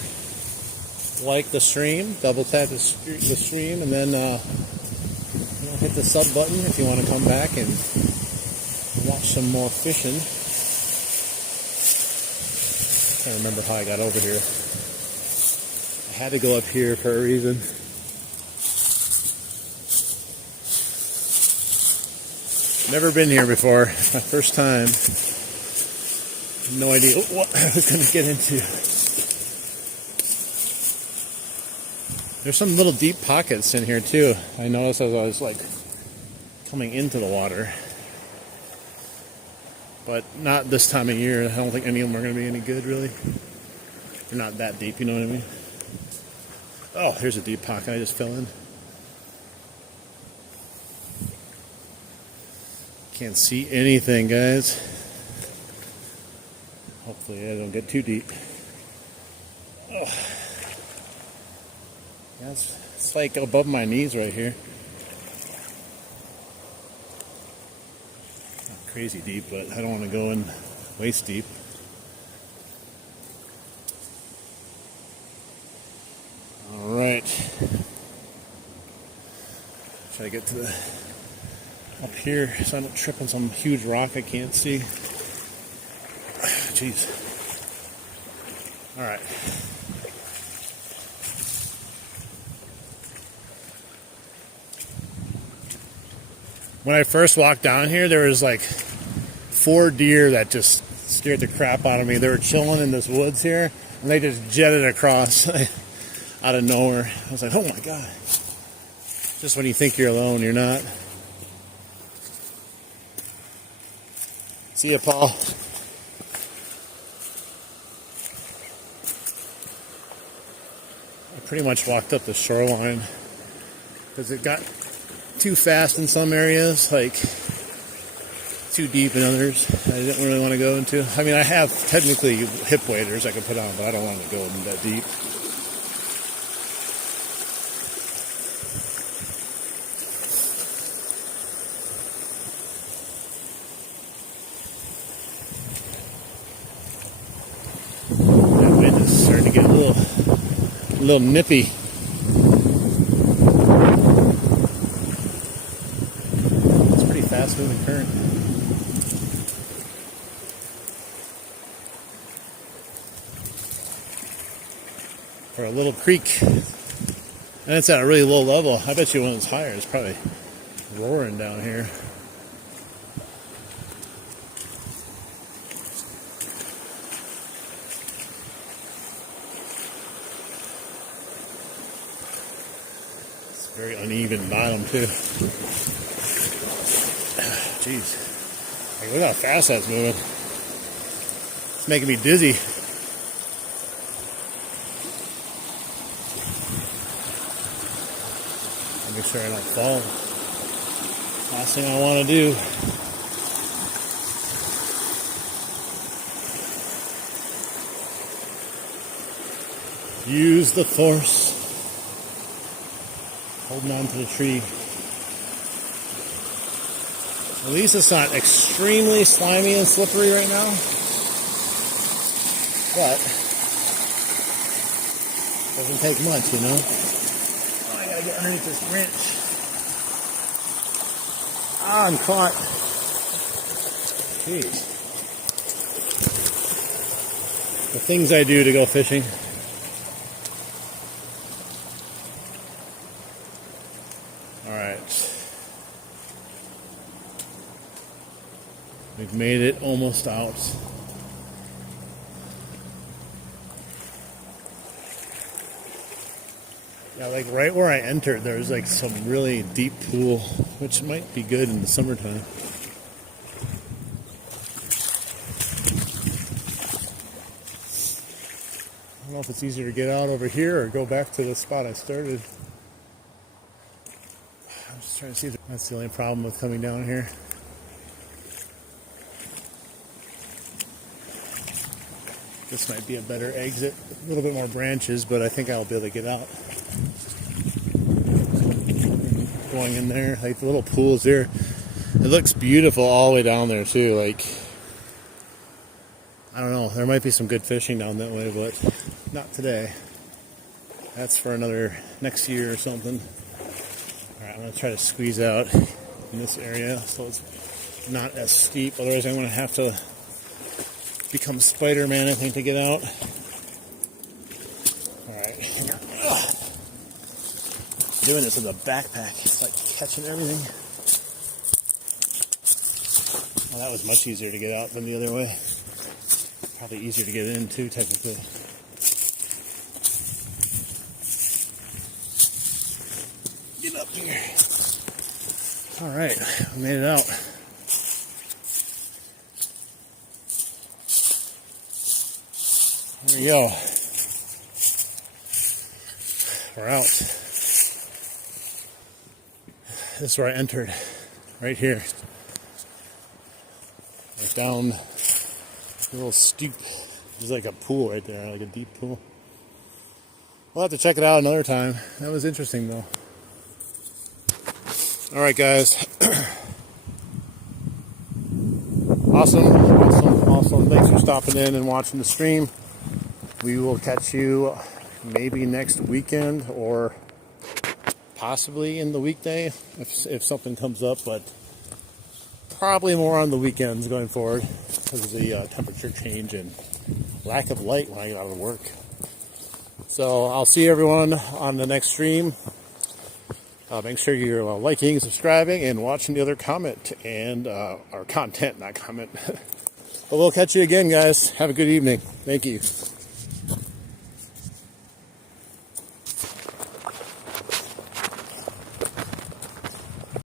like the stream, double tap the stream, and then hit the sub button if you want to come back and watch some more fishing. I can't remember how I got over here. I had to go up here for a reason. Never been here before. My first time. No idea what I was going to get into. There's some little deep pockets in here too. I noticed as I was like coming into the water. But not this time of year. I don't think any of them are going to be any good, really. They're not that deep, you know what I mean? Oh, here's a deep pocket I just fell in. Can't see anything, guys. Hopefully I don't get too deep. Oh. Yeah, it's like above my knees right here. Not crazy deep, but I don't want to go in waist deep. All right. Try to get to the up here so I don't trip on some huge rock I can't see. Jeez. All right. When I first walked down here, there was like 4 deer that just scared the crap out of me. They were chilling in this woods here, and they just jetted across out of nowhere. I was like, oh my God. Just when you think you're alone, you're not. See ya, Paul. I pretty much walked up the shoreline because it got too fast in some areas, like too deep in others. I didn't really want to go into. I mean, I have technically hip waders I could put on, but I don't want to go in that deep. That wind is starting to get a little nippy. Moving current. For a little creek, and it's at a really low level. I bet you when it's higher, it's probably roaring down here. It's a very uneven bottom too. Jeez. Like, look how fast that's moving. It's making me dizzy. I'll make sure I don't fall. Last thing I want to do. Use the force. Holding on to the tree. At least it's not extremely slimy and slippery right now. But doesn't take much, you know. Oh, I gotta get underneath this branch. Ah, I'm caught. Jeez. The things I do to go fishing. We've made it almost out. Yeah, like right where I entered, there's like some really deep pool, which might be good in the summertime. I don't know if it's easier to get out over here or go back to the spot I started. I'm just trying to see. That's the only problem with coming down here. This might be a better exit. A little bit more branches, but I think I'll be able to get out. Going in there, like the little pools there. It looks beautiful all the way down there too. Like, I don't know, there might be some good fishing down that way, but not today. That's for another next year or something. Alright, I'm gonna try to squeeze out in this area so it's not as steep. Otherwise I'm gonna have to become Spider-Man, I think, to get out. Alright. Doing this with a backpack. It's like catching everything. Well, that was much easier to get out than the other way. Probably easier to get in too, technically. Get up here. Alright, we made it out. There we go. We're out. This is where I entered, right here. Right down the little stoop. There's like a pool right there, like a deep pool. We'll have to check it out another time. That was interesting though. Alright guys. Awesome. Thanks for stopping in and watching the stream. We will catch you maybe next weekend or possibly in the weekday if something comes up, but probably more on the weekends going forward because of the temperature change and lack of light when I get out of work. So I'll see everyone on the next stream. Make sure you're liking, subscribing, and watching the other comment and our content, not comment. But we'll catch you again, guys. Have a good evening. Thank you.